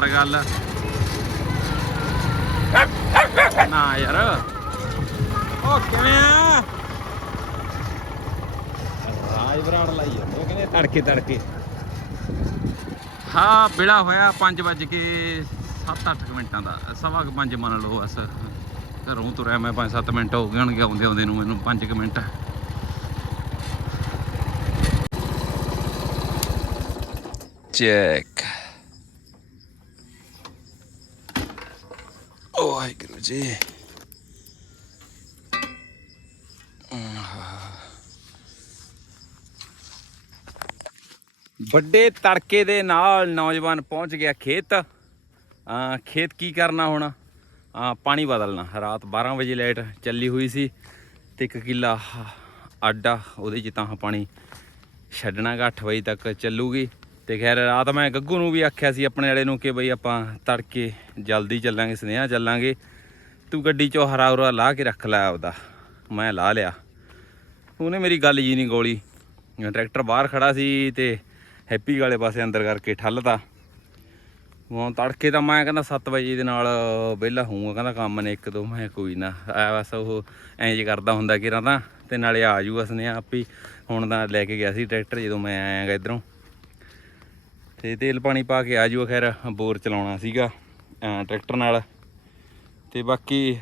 ਕਰ ਗੱਲ। ਨਾ ਯਾਰ। ਉਹ ਕਿਵੇਂ ਆ? ਰਾਜ ਬਰਾੜ ਲਾਈ ਜਾਂਦੇ ਉਹ ਕਹਿੰਦੇ ਤੜਕੇ ਤੜਕੇ। ਹਾਂ ਬਿੜਾ ਹੋਇਆ 5 ਵਜ ਕੇ 7-8 ਮਿੰਟਾਂ ਦਾ। ਸਵਾ ਕੁ ਪੰਜ ਮੰਨ ਲਓ ਬਸ। ਘਰੋਂ ਤੁਰਿਆ ਮੈਂ 5-7 ਮਿੰਟ ਹੋ ਗਏ ਹੋਣਗੇ ਆਉਂਦੇ ਆਉਂਦੇ ਨੂੰ ਮੈਨੂੰ 5 ਕੁ ਮਿੰਟ। ਚੈੱਕ ਓ ਵਾਹਿਗੁਰੂ ਜੀ। ਵੱਡੇ ਤੜਕੇ ਦੇ ਨਾਲ ਨੌਜਵਾਨ ਪਹੁੰਚ ਗਿਆ ਖੇਤ। ਆ, ਖੇਤ ਕੀ ਕਰਨਾ ਹੁਣ? ਆ, ਪਾਣੀ ਬਦਲਣਾ। ਰਾਤ 12 ਵਜੇ ਲਾਈਟ ਚੱਲੀ ਹੋਈ ਸੀ ਤੇ ਇੱਕ ਕਿੱਲਾ ਆਡਾ, ਉਹਦੇ 'ਚ ਤਾਂ ਪਾਣੀ ਛੱਡਣਾ ਗਾ 8 ਵਜੇ ਤੱਕ ਚੱਲੂਗੀ। ਤੇ ਖੈਰ, ਰਾਤ ਮੈਂ ਗੱਗੂ ਨੂੰ ਵੀ ਆਖਿਆ ਸੀ ਆਪਣੇ ਵਾਲੇ ਨੂੰ ਕਿ ਬਈ ਆਪਾਂ ਤੜਕੇ ਜਲਦੀ ਚੱਲਾਂਗੇ, ਸਨੇਹਾ ਚੱਲਾਂਗੇ। ਤੂੰ ਗੱਡੀ 'ਚੋਂ ਹਰਾ ਹੁਰਾ ਲਾ ਕੇ ਰੱਖ ਲੈ ਆਪਦਾ। ਮੈਂ ਲਾ ਲਿਆ। ਉਹਨੇ ਮੇਰੀ ਗੱਲ ਜੀ ਨਹੀਂ ਗੋਲੀ। ਟਰੈਕਟਰ ਬਾਹਰ ਖੜਾ ਸੀ ਤੇ ਹੈਪੀ ਵਾਲੇ ਪਾਸੇ ਅੰਦਰ ਕਰਕੇ ਠੱਲਤਾ। ਹੁਣ ਤੜਕੇ ਤਾਂ ਮੈਂ ਕਹਿੰਦਾ 7 ਵਜੇ ਦੇ ਨਾਲ ਵਿਹਲਾ ਹੋਊਗਾ। ਕਹਿੰਦਾ ਕੰਮ ਨੇ ਇੱਕ ਦੋ। ਮੈਂ ਕੋਈ ਨਾ। ਆ ਬਸ ਉਹ ਐਂ ਜੇ ਕਰਦਾ ਹੁੰਦਾ ਕਿਰਾਂ ਤਾਂ। ਤੇ ਨਾਲੇ ਆ ਜੂਗਾ ਸਨੇਹਾ ਆਪੀ ਹੁਣ ਤਾਂ ਲੈ ਕੇ ਗਿਆ ਸੀ ਟਰੈਕਟਰ ਜਦੋਂ ਮੈਂ ਆਇਆਗਾ ਇਧਰੋਂ। ਤੇ ਤੇਲ ਪਾਣੀ ਪਾ ਕੇ ਆ ਜੂਗਾ ਖੈਰ। ਬੋਰ ਚਲਾਉਣਾ ਸੀਗਾ। ਟਰੈਕਟਰ ਨਾਲ। ਤੇ ਬਾਕੀ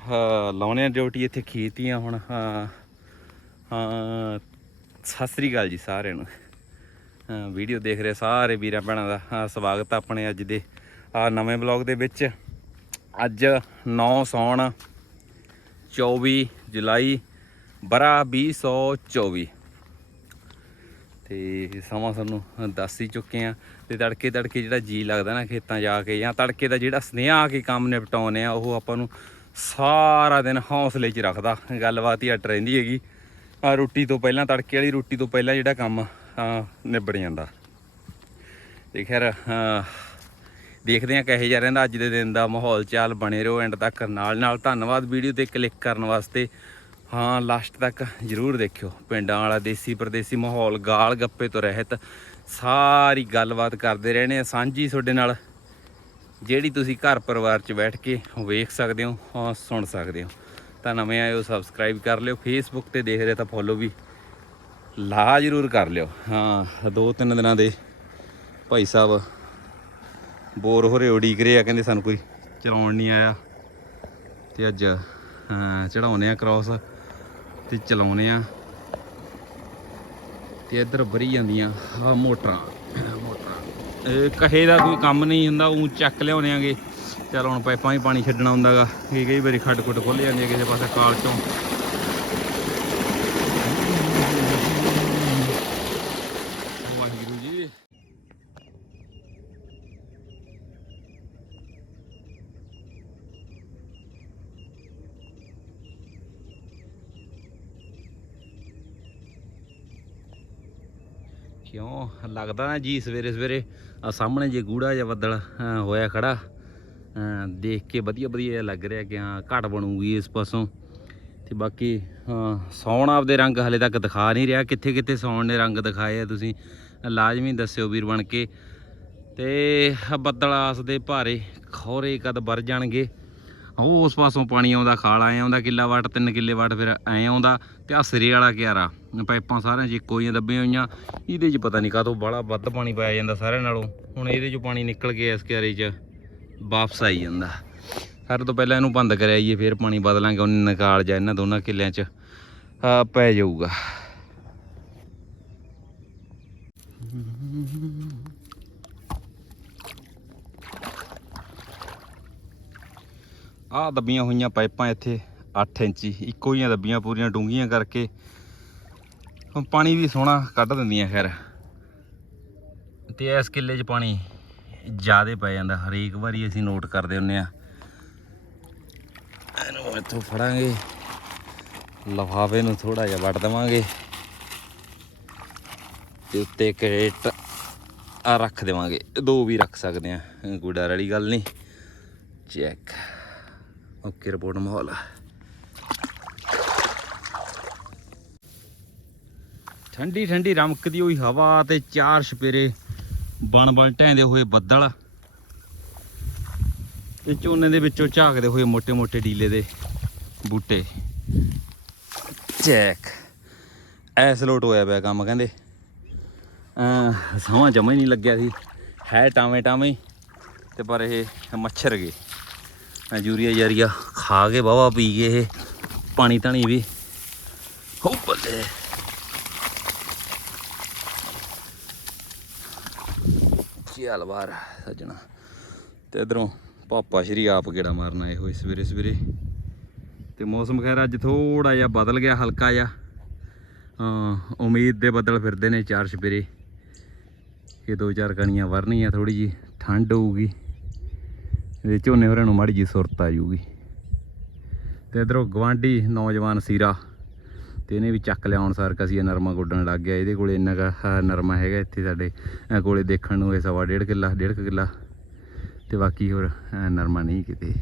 ਲਾਉਣੇ ਆ ਡਿਊਟੀ ਇੱਥੇ ਖੇਤੀਆਂ ਹੁਣ ਹਾਂ ਹਾਂ ਸਤਿ ਸ੍ਰੀ ਅਕਾਲ ਜੀ ਸਾਰਿਆਂ ਨੂੰ। ਵੀਡੀਓ ਦੇਖ ਰਹੇ ਸਾਰੇ ਵੀਰਾਂ ਭੈਣਾਂ ਦਾ। ਹਾਂ, ਸਵਾਗਤ ਆਪਣੇ ਅੱਜ ਦੇ ਆ ਨਵੇਂ ਬਲੌਗ ਦੇ ਵਿੱਚ। ਅੱਜ 9 ਸੌਣ 24 ਜੁਲਾਈ ਬਰਾ 2024 ਤੇ ਸਮਾਂ ਸਾਨੂੰ ਦੱਸ ਹੀ ਚੁੱਕੇ ਆ ਤੇ ਤੜਕੇ ਤੜਕੇ ਜਿਹੜਾ ਜੀ ਲੱਗਦਾ ਨਾ ਖੇਤਾਂ ਜਾ ਕੇ ਜਾਂ ਤੜਕੇ ਦਾ ਜਿਹੜਾ ਸਨੇਹਾ ਆ ਕੇ ਕੰਮ ਨਿਪਟਾਉਨੇ ਆ, ਉਹ ਆਪਾਂ ਨੂੰ ਸਾਰਾ ਦਿਨ ਹੌਸਲੇ 'ਚ ਰੱਖਦਾ। ਗੱਲਬਾਤ ਹੀ ਅਟ ਰਹਿੰਦੀ ਹੈਗੀ। ਆ ਰੋਟੀ ਤੋਂ ਪਹਿਲਾਂ, ਤੜਕੇ ਵਾਲੀ ਰੋਟੀ ਤੋਂ ਪਹਿਲਾਂ ਜਿਹੜਾ ਕੰਮ ਨਿਬੜ ਜਾਂਦਾ। ਤੇ ਖੈਰ ਦੇਖਦੇ ਆ ਕਹੇ ਜਾ ਰਹਿੰਦਾ। ਅੱਜ ਦੇ ਦਿਨ ਦਾ ਮਾਹੌਲ ਚਾਲ ਬਣੇ ਰਹੋ ਐਂਡ ਤੱਕ। ਨਾਲ ਨਾਲ ਧੰਨਵਾਦ ਵੀਡੀਓ ਤੇ ਕਲਿੱਕ ਕਰਨ ਵਾਸਤੇ। ਹਾਂ ਲਾਸਟ ਤੱਕ ਜਰੂਰ ਦੇਖਿਓ। ਪਿੰਡਾਂ ਵਾਲਾ ਦੇਸੀ ਪਰਦੇਸੀ ਮਾਹੌਲ ਗਾਲ ਗੱਪੇ ਤੋਂ ਰਹਿਤ। ਸਾਰੀ ਗੱਲਬਾਤ ਕਰਦੇ ਰਹਿਣੇ ਆ। ਸਾਂਝੀ ਤੁਹਾਡੇ ਨਾਲ, ਜਿਹੜੀ ਤੁਸੀਂ ਘਰ ਪਰਿਵਾਰ 'ਚ ਬੈਠ ਕੇ ਵੇਖ ਸਕਦੇ ਹੋ, ਹਾਂ, ਸੁਣ ਸਕਦੇ ਹੋ। ਤਾਂ ਨਵੇਂ ਆਇਓ ਸਬਸਕ੍ਰਾਈਬ ਕਰ ਲਿਓ। ਫੇਸਬੁੱਕ ਤੇ ਦੇਖ ਰਹੇ ਤਾਂ ਫੋਲੋ ਵੀ ਲਾ ਜ਼ਰੂਰ ਕਰ ਲਿਓ। ਹਾਂ, ਦੋ ਤਿੰਨ ਦਿਨਾਂ ਦੇ ਭਾਈ ਸਾਹਿਬ ਬੋਰ ਹੋ ਰਹੇ, ਉਡੀਕ ਰਹੇ ਆ, ਕਹਿੰਦੇ ਸਾਨੂੰ ਕੋਈ ਚਲਾਉਣ ਨਹੀਂ ਆਇਆ। ਤੇ ਅੱਜ, ਹਾਂ ਚੜਾਉਨੇ ਆ ਕ੍ਰਾਸ ਤੇ ਚਲਾਉਨੇ ਆ। ਤੇ ਇੱਧਰ ਵਰੀ ਜਾਂਦੀਆਂ ਆ ਮੋਟਰਾਂ। ਮੋਟਰਾਂ ਕਹੇ ਦਾ ਕੋਈ ਕੰਮ ਨਹੀਂ ਹੁੰਦਾ ਉਹ ਚੱਕ ਲਿਆਉਣੇ ਆਗੇ। ਚਲ ਹੁਣ ਪਾਈਪਾਂ ਹੀ ਪਾਣੀ ਛੱਡਣਾ ਹੁੰਦਾਗਾ। ਇਹ ਕਈ ਵਾਰੀ ਖੱਡ ਖੁੱਡ ਖੁੱਲ ਜਾਂਦੀ ਹੈ ਕਿਸੇ ਪਾਸੇ ਕਾਲ ਚੋਂ ਵਾਹਿਗੁਰੂ ਜੀ ਕਿਉਂ ਲੱਗਦਾ ਨਾ ਜੀ ਸਵੇਰੇ ਸਵੇਰੇ ਆ ਸਾਹਮਣੇ ਜੇ ਗੂੜਾ ਜਿਹਾ ਬੱਦਲ ਹੋਇਆ ਖੜਾ। ਦੇਖ ਕੇ ਵਧੀਆ ਵਧੀਆ ਜਿਹਾ ਲੱਗ ਰਿਹਾ ਕਿ ਹਾਂ, ਘਟ ਬਣੂਗੀ ਇਸ ਪਾਸੋਂ। ਤੇ ਬਾਕੀ, ਹਾਂ, ਸੌਣ ਆਪਦੇ ਰੰਗ ਹਲੇ ਤੱਕ ਦਿਖਾ ਨਹੀਂ ਰਿਹਾ। ਕਿੱਥੇ ਕਿੱਥੇ ਸੌਣ ਨੇ ਰੰਗ ਦਿਖਾਏ ਆ ਤੁਸੀਂ? ਲਾਜ਼ਮੀ ਦੱਸਿਓ ਵੀਰ ਬਣ ਕੇ। ਤੇ ਬੱਦਲ ਆਸ ਦੇ ਭਾਰੇ ਖੌਰੇ ਕਦ ਵਰ ਜਾਣਗੇ। ਉਹ ਉਸ ਪਾਸੋਂ ਪਾਣੀ ਆਉਂਦਾ, ਖਾਲ ਆਇਆ ਆਉਂਦਾ, ਕਿੱਲਾ ਵਾਟ, ਤਿੰਨ ਕਿੱਲੇ ਵਾਟ ਫਿਰ ਐ ਆਉਂਦਾ ਤੇ ਆ ਸਿਰੇ ਵਾਲਾ ਕਿਆਰਾ। ਪਾਈਪਾਂ ਸਾਰਿਆਂ 'ਚ ਇੱਕੋ ਜਿਹੀਆਂ ਦੱਬੀਆਂ ਹੋਈਆਂ। ਇਹਦੇ 'ਚ ਪਤਾ ਨਹੀਂ ਕਾਹਤੋਂ ਬਾਹਲਾ ਵੱਧ ਪਾਣੀ ਪਾਇਆ ਜਾਂਦਾ ਸਾਰਿਆਂ ਨਾਲੋਂ। ਹੁਣ ਇਹਦੇ 'ਚੋਂ ਪਾਣੀ ਨਿਕਲ ਕੇ ਇਸ ਕਿਆਰੇ 'ਚ, ਵਾਪਸ ਆਈ ਜਾਂਦਾ। ਸਾਰੇ ਤੋਂ ਪਹਿਲਾਂ ਇਹਨੂੰ ਬੰਦ ਕਰਿਆ ਜੀ ਫਿਰ ਪਾਣੀ ਬਦਲਾਂਗੇ, ਉਹਨੇ ਨਿਕਾਲ ਜਾ ਇਹਨਾਂ ਦੋਨਾਂ ਕਿੱਲਿਆਂ 'ਚ। ਪੈ ਜਾਊਗਾ। ਆਹ ਦੱਬੀਆਂ ਹੋਈਆਂ ਪਾਈਪਾਂ ਇੱਥੇ 8 ਇੰਚੀ, ਇੱਕੋ ਹੀ ਦੱਬੀਆਂ ਪੂਰੀਆਂ ਡੂੰਘੀਆਂ ਕਰਕੇ ਹੁਣ ਪਾਣੀ ਵੀ ਸੋਹਣਾ ਕੱਢ ਦਿੰਦੀਆਂ, ਖੈਰ। ਤੇ ਇਸ ਕਿੱਲੇ 'ਚ ਪਾਣੀ ਜ਼ਿਆਦੇ ਪੈ ਜਾਂਦਾ, ਹਰੇਕ ਵਾਰੀ ਅਸੀਂ ਨੋਟ ਕਰਦੇ ਹੁੰਨੇ ਆ। ਇਹਨੂੰ ਇੱਥੋਂ ਫੜਾਂਗੇ, ਲਫਾਫੇ ਨੂੰ ਥੋੜਾ ਜਿਹਾ ਵੱਟ ਦੇਵਾਂਗੇ। ਤੇ ਉੱਤੇ ਕਰੇਟ ਆ ਰੱਖ ਦੇਵਾਂਗੇ, ਦੋ ਵੀ ਰੱਖ ਸਕਦੇ ਆ, ਕੋਈ ਵਾਲੀ ਗੱਲ ਨਹੀਂ। ਚੈੱਕ। ਓਕੇ ਰਿਪੋਰਟ ਮਾਹੌਲ ਆ ਠੰਡੀ ਠੰਡੀ, ਰਮਕਦੀ ਹੋਈ ਹਵਾ ਤੇ ਚਾਰ ਛਪੇਰੇ ਬਣ ਬਣ ਟੈਂਦੇ ਹੋਏ ਬੱਦਲ ਤੇ ਝੋਨੇ ਦੇ ਵਿੱਚੋਂ ਝਾਕਦੇ ਹੋਏ ਮੋٹے-ਮੋٹے ਡੀਲੇ ਦੇ ਬੂਟੇ। ਚੈੱਕ। ਐਸ ਲੋਟ ਹੋਇਆ ਪਿਆ ਕੰਮ, ਕਹਿੰਦੇ। ਆ ਸਮਾਂ ਜਮਾ ਹੀ ਨਹੀਂ ਲੱਗਿਆ ਸੀ। ਹੈ ਟਾਵੇਂ ਟਾਵੇਂ ਤੇ ਪਰ ਇਹ ਮੱਛਰ ਗਏ। ਅ ਯੂਰੀਆ ਯਾਰੀਆ ਖਾ ਕੇ ਵਾਹਵਾ ਪੀ ਗਏ ਇਹ। ਪਾਣੀ ਧਣੀ ਵੀ। ਹੋ ਬੱਲੇ। ਚੱਲ ਬਾਹਰ ਸੱਜਣਾ? ਤੇ ਇਧਰੋਂ ਪਾਪਾ ਸ਼੍ਰੀ ਆਪ ਗੇੜਾ ਮਾਰਨ ਆਏ ਹੋਏ ਸਵੇਰੇ ਸਵੇਰੇ। ਤੇ ਮੌਸਮ ਖੈਰ ਅੱਜ ਥੋੜਾ ਜਿਹਾ ਬਦਲ ਗਿਆ, ਹਲਕਾ ਜਿਹਾ। ਹਾਂ, ਉਮੀਦ ਦੇ ਬੱਦਲ ਫਿਰਦੇ ਨੇ ਚਾਰ ਸਵੇਰੇ ਇਹ ਦੋ ਚਾਰ ਕਣੀਆਂ ਵਰਨੀਆਂ ਥੋੜੀ ਜੀ ਠੰਡ ਹੋਊਗੀ। ਇਹਦੇ ਝੋਨੇ ਹੋਰਾਂ ਨੂੰ ਮਾੜੀ ਜੀ ਸੁਰਤ ਆ ਜੂਗੀ ਤੇ ਇਧਰੋਂ ਗਵਾਂਢੀ ਨੌਜਵਾਨ ਸੀਰਾ ਤੇ ਇਹਨੇ ਵੀ ਚੱਕ ਲਿਆ ਸਾਰ ਕਸੀ ਨਰਮਾ ਗੋਡਣ ਲੱਗ ਗਿਆ। ਇਹਦੇ ਕੋਲੇ ਇੰਨਾ ਕੁ, ਨਰਮਾ ਹੈਗਾ ਇੱਥੇ ਸਾਡੇ ਅਹ, ਕੋਲੇ ਦੇਖਣ ਨੂੰ ਇਹ ਸਵਾ ਡੇਢ ਕਿੱਲਾ ਡੇਢ ਕੁ ਕਿੱਲਾ। ਤੇ ਬਾਕੀ ਹੋਰ ਨਰਮਾ ਨਹੀਂ ਕਿਤੇ।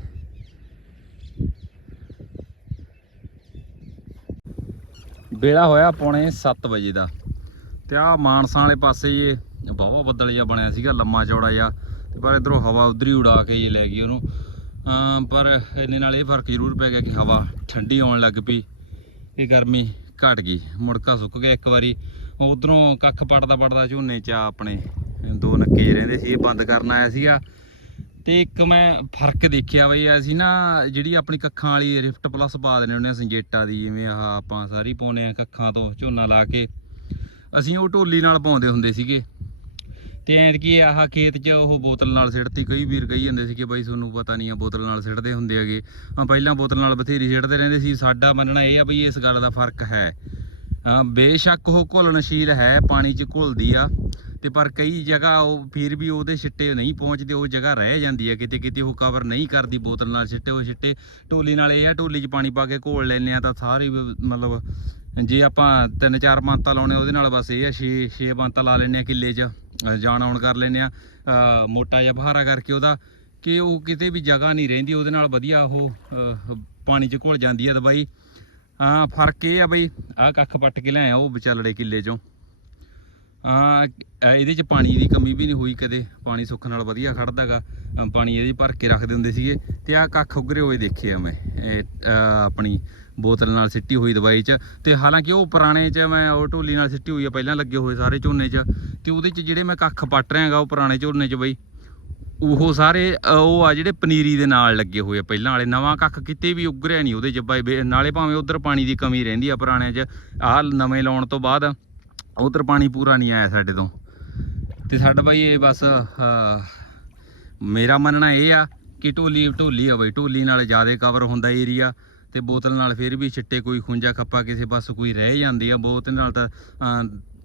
ਵੇਲਾ ਹੋਇਆ ਪੌਣੇ 7 ਵਜੇ ਦਾ। ਤੇ ਆ ਮਾਨਸਾ ਵਾਲੇ ਪਾਸੇ ਇਹ ਬਾਵਾ ਬੱਦਲ ਜਿਹਾ ਬਣਿਆ ਸੀਗਾ ਲੰਮਾ ਚੌੜਾ ਜਿਹਾ। ਤੇ ਪਰ ਇਧਰੋਂ ਹਵਾ ਉਧਰ ਹੀ ਉਡਾ ਕੇ ਜੇ ਲੈ ਗਈ ਉਹਨੂੰ। ਪਰ ਇਹਨੇ ਨਾਲ ਇਹ ਫ਼ਰਕ ਜ਼ਰੂਰ ਪੈ ਗਿਆ ਕਿ ਹਵਾ ਠੰਡੀ ਆਉਣ ਲੱਗ ਪਈ ਇਹ ਗਰਮੀ ਘਟ ਗਈ। ਮੁੜਕਾ ਸੁੱਕ ਗਿਆ ਇੱਕ ਵਾਰੀ। ਉਧਰੋਂ ਕੱਖ ਪੜਦਾ ਪੜਦਾ ਝੋਨੇ ਚ ਆ ਆਪਣੇ, ਦੋ ਨੱਕੇ ਰਹਿੰਦੇ ਸੀ, ਇਹ ਬੰਦ ਕਰਨ ਆਇਆ ਸੀਗਾ। ਤੇ ਇੱਕ ਮੈਂ ਫ਼ਰਕ ਦੇਖਿਆ ਬਈ ਅਸੀਂ ਨਾ ਜਿਹੜੀ ਆਪਣੀ ਕੱਖਾਂ ਵਾਲੀ ਰਿਫਟ ਪਲੱਸ ਪਾ ਦਿੰਦੇ ਹੁੰਦੇ ਆ ਸੰਜੇਟਾ ਦੀ, ਜਿਵੇਂ ਆਹ ਆਪਾਂ ਸਾਰੀ ਪਾਉਨੇ ਆ ਕੱਖਾਂ ਤੋਂ ਝੋਨਾ ਲਾ ਕੇ। ਅਸੀਂ ਉਹ ਢੋਲੀ ਨਾਲ ਪਾਉਂਦੇ ਹੁੰਦੇ ਸੀਗੇ। ਤੇ ਐਂ ਆਹ ਖੇਤ 'ਚ ਉਹ ਬੋਤਲ ਨਾਲ ਸਿੱਟਤੀ ਕਈ ਵੀਰ ਕਹੀ ਜਾਂਦੇ ਸੀ ਕਿ ਬਾਈ ਤੁਹਾਨੂੰ ਪਤਾ ਨਹੀਂ ਆ ਬੋਤਲ ਨਾਲ ਸਿੱਟਦੇ ਹੁੰਦੇ ਹੈਗੇ। ਆ ਪਹਿਲਾਂ ਬੋਤਲ ਨਾਲ ਬਥੇਰੀ ਸਿੱਟਦੇ ਰਹਿੰਦੇ ਸੀ, ਸਾਡਾ ਮੰਨਣਾ ਇਹ ਆ ਵੀ ਇਸ ਗੱਲ ਦਾ ਫ਼ਰਕ ਹੈ। ਬੇਸ਼ੱਕ ਉਹ ਘੁਲਣਸ਼ੀਲ ਹੈ, ਪਾਣੀ 'ਚ ਘੁਲਦੀ ਆ, ਤੇ ਪਰ ਕਈ ਜਗ੍ਹਾ ਉਹ ਫਿਰ ਵੀ ਉਹਦੇ ਛਿੱਟੇ ਨਹੀਂ ਪਹੁੰਚਦੇ, ਉਹ ਜਗ੍ਹਾ ਰਹਿ ਜਾਂਦੀ ਹੈ ਕਿਤੇ ਕਿਤੇ ਉਹ ਕਵਰ ਨਹੀਂ ਕਰਦੀ ਬੋਤਲ ਨਾਲ ਛਿੱਟੇ ਉਹ ਛਿੱਟੇ। ਢੋਲੀ ਨਾਲ ਇਹ ਆ ਢੋਲੀ 'ਚ ਪਾਣੀ ਪਾ ਕੇ ਘੋਲ ਲੈਂਦੇ ਆ ਤਾਂ ਸਾਰੀ ਮਤਲਬ ਜੇ ਆਪਾਂ ਤਿੰਨ ਚਾਰ ਮੰਤਾ ਲਾਉਣੇ, ਉਹਦੇ ਨਾਲ ਬਸ ਇਹ ਆ 6 6 ਮੰਤਾ ਲਾ ਲੈਂਦੇ ਆ ਕਿੱਲੇ 'ਚ। ਜਾਣ ਆਉਣ ਕਰ ਲੈਂਦੇ ਆ। ਮੋਟਾ ਜਿਹਾ ਬਹਾਰਾ ਕਰਕੇ ਉਹਦਾ ਕਿ ਉਹ ਕਿਤੇ ਵੀ ਜਗ੍ਹਾ ਨਹੀਂ ਰਹਿੰਦੀ, ਉਹਦੇ ਨਾਲ ਵਧੀਆ ਉਹ ਪਾਣੀ 'ਚ ਘੁਲ ਜਾਂਦੀ ਆ ਦਵਾਈ। ਹਾਂ, ਫ਼ਰਕ ਇਹ ਆ ਬਈ, ਆਹ ਕੱਖ ਪੱਟ ਕੇ ਲਿਆਇਆ ਉਹ ਵਿਚਾਲੜੇ ਕਿੱਲੇ 'ਚੋਂ। ਆ ਇਹਦੇ 'ਚ ਪਾਣੀ ਦੀ ਕਮੀ ਵੀ ਨਹੀਂ ਹੋਈ ਕਦੇ। ਪਾਣੀ ਸੁੱਖ ਨਾਲ ਵਧੀਆ ਖੜਦਾਗਾ। ਪਾਣੀ ਇਹਦੀ ਭਰ ਕੇ ਰੱਖਦੇ ਹੁੰਦੇ ਸੀਗੇ। ਤੇ ਆ ਕੱਖ ਉਗਰੇ ਹੋਏ ਦੇਖੇ ਆ ਮੈਂ। ਆਪਣੀ ਬੋਤਲ ਨਾਲ ਸਿੱਟੀ ਹੋਈ ਦਵਾਈ 'ਚ। ਤੇ ਹਾਲਾਂਕਿ ਉਹ ਪੁਰਾਣੇ 'ਚ ਮੈਂ ਉਹ ਢੋਲੀ ਨਾਲ ਸਿੱਟੀ ਹੋਈ ਆ, ਪਹਿਲਾਂ ਲੱਗੇ ਹੋਏ ਸਾਰੇ ਝੋਨੇ 'ਚ। ਤੇ ਉਹਦੇ 'ਚ ਜਿਹੜੇ ਮੈਂ ਕੱਖ ਪੱਟ ਰਿਹਾਗਾ ਉਹ ਪੁਰਾਣੇ ਝੋਨੇ 'ਚ ਬਈ, ਉਹ ਸਾਰੇ ਉਹ ਆ ਜਿਹੜੇ ਪਨੀਰੀ ਦੇ ਨਾਲ ਲੱਗੇ ਹੋਏ ਆ। ਪਹਿਲਾਂ ਵਾਲੇ ਨਵਾਂ ਕੱਖ ਕਿਤੇ ਵੀ ਉਗਰਿਆ ਨਹੀਂ ਉਹਦੇ 'ਚ ਬਾਈ, ਬੇ- ਨਾਲੇ ਭਾਵੇਂ ਉਧਰ ਪਾਣੀ ਦੀ ਕਮੀ ਰਹਿੰਦੀ ਆ ਪੁਰਾਣੇ 'ਚ। ਆਹ ਨਵੇਂ ਲਾਉਣ ਤੋਂ ਬਾਅਦ ਉਧਰ ਪਾਣੀ ਪੂਰਾ ਨਹੀਂ ਆਇਆ ਸਾਡੇ ਤੋਂ। ਤੇ ਸਾਡਾ ਬਾਈ ਇਹ ਬਸ ਮੇਰਾ ਮੰਨਣਾ ਇਹ ਆ ਕਿ ਢੋਲੀ ਢੋਲੀ ਆ ਬਈ। ਢੋਲੀ ਨਾਲ ਜ਼ਿਆਦਾ ਕਵਰ ਹੁੰਦਾ ਏਰੀਆ ਤੇ ਬੋਤਲ ਨਾਲ ਫਿਰ ਵੀ ਛਿੱਟੇ ਕੋਈ ਖੁੰਝਾ ਖੱਪਾ ਕਿਸੇ ਪਾਸ ਕੋਈ ਰਹਿ ਜਾਂਦੀ ਆ ਬੋਤਲ ਨਾਲ ਤਾਂ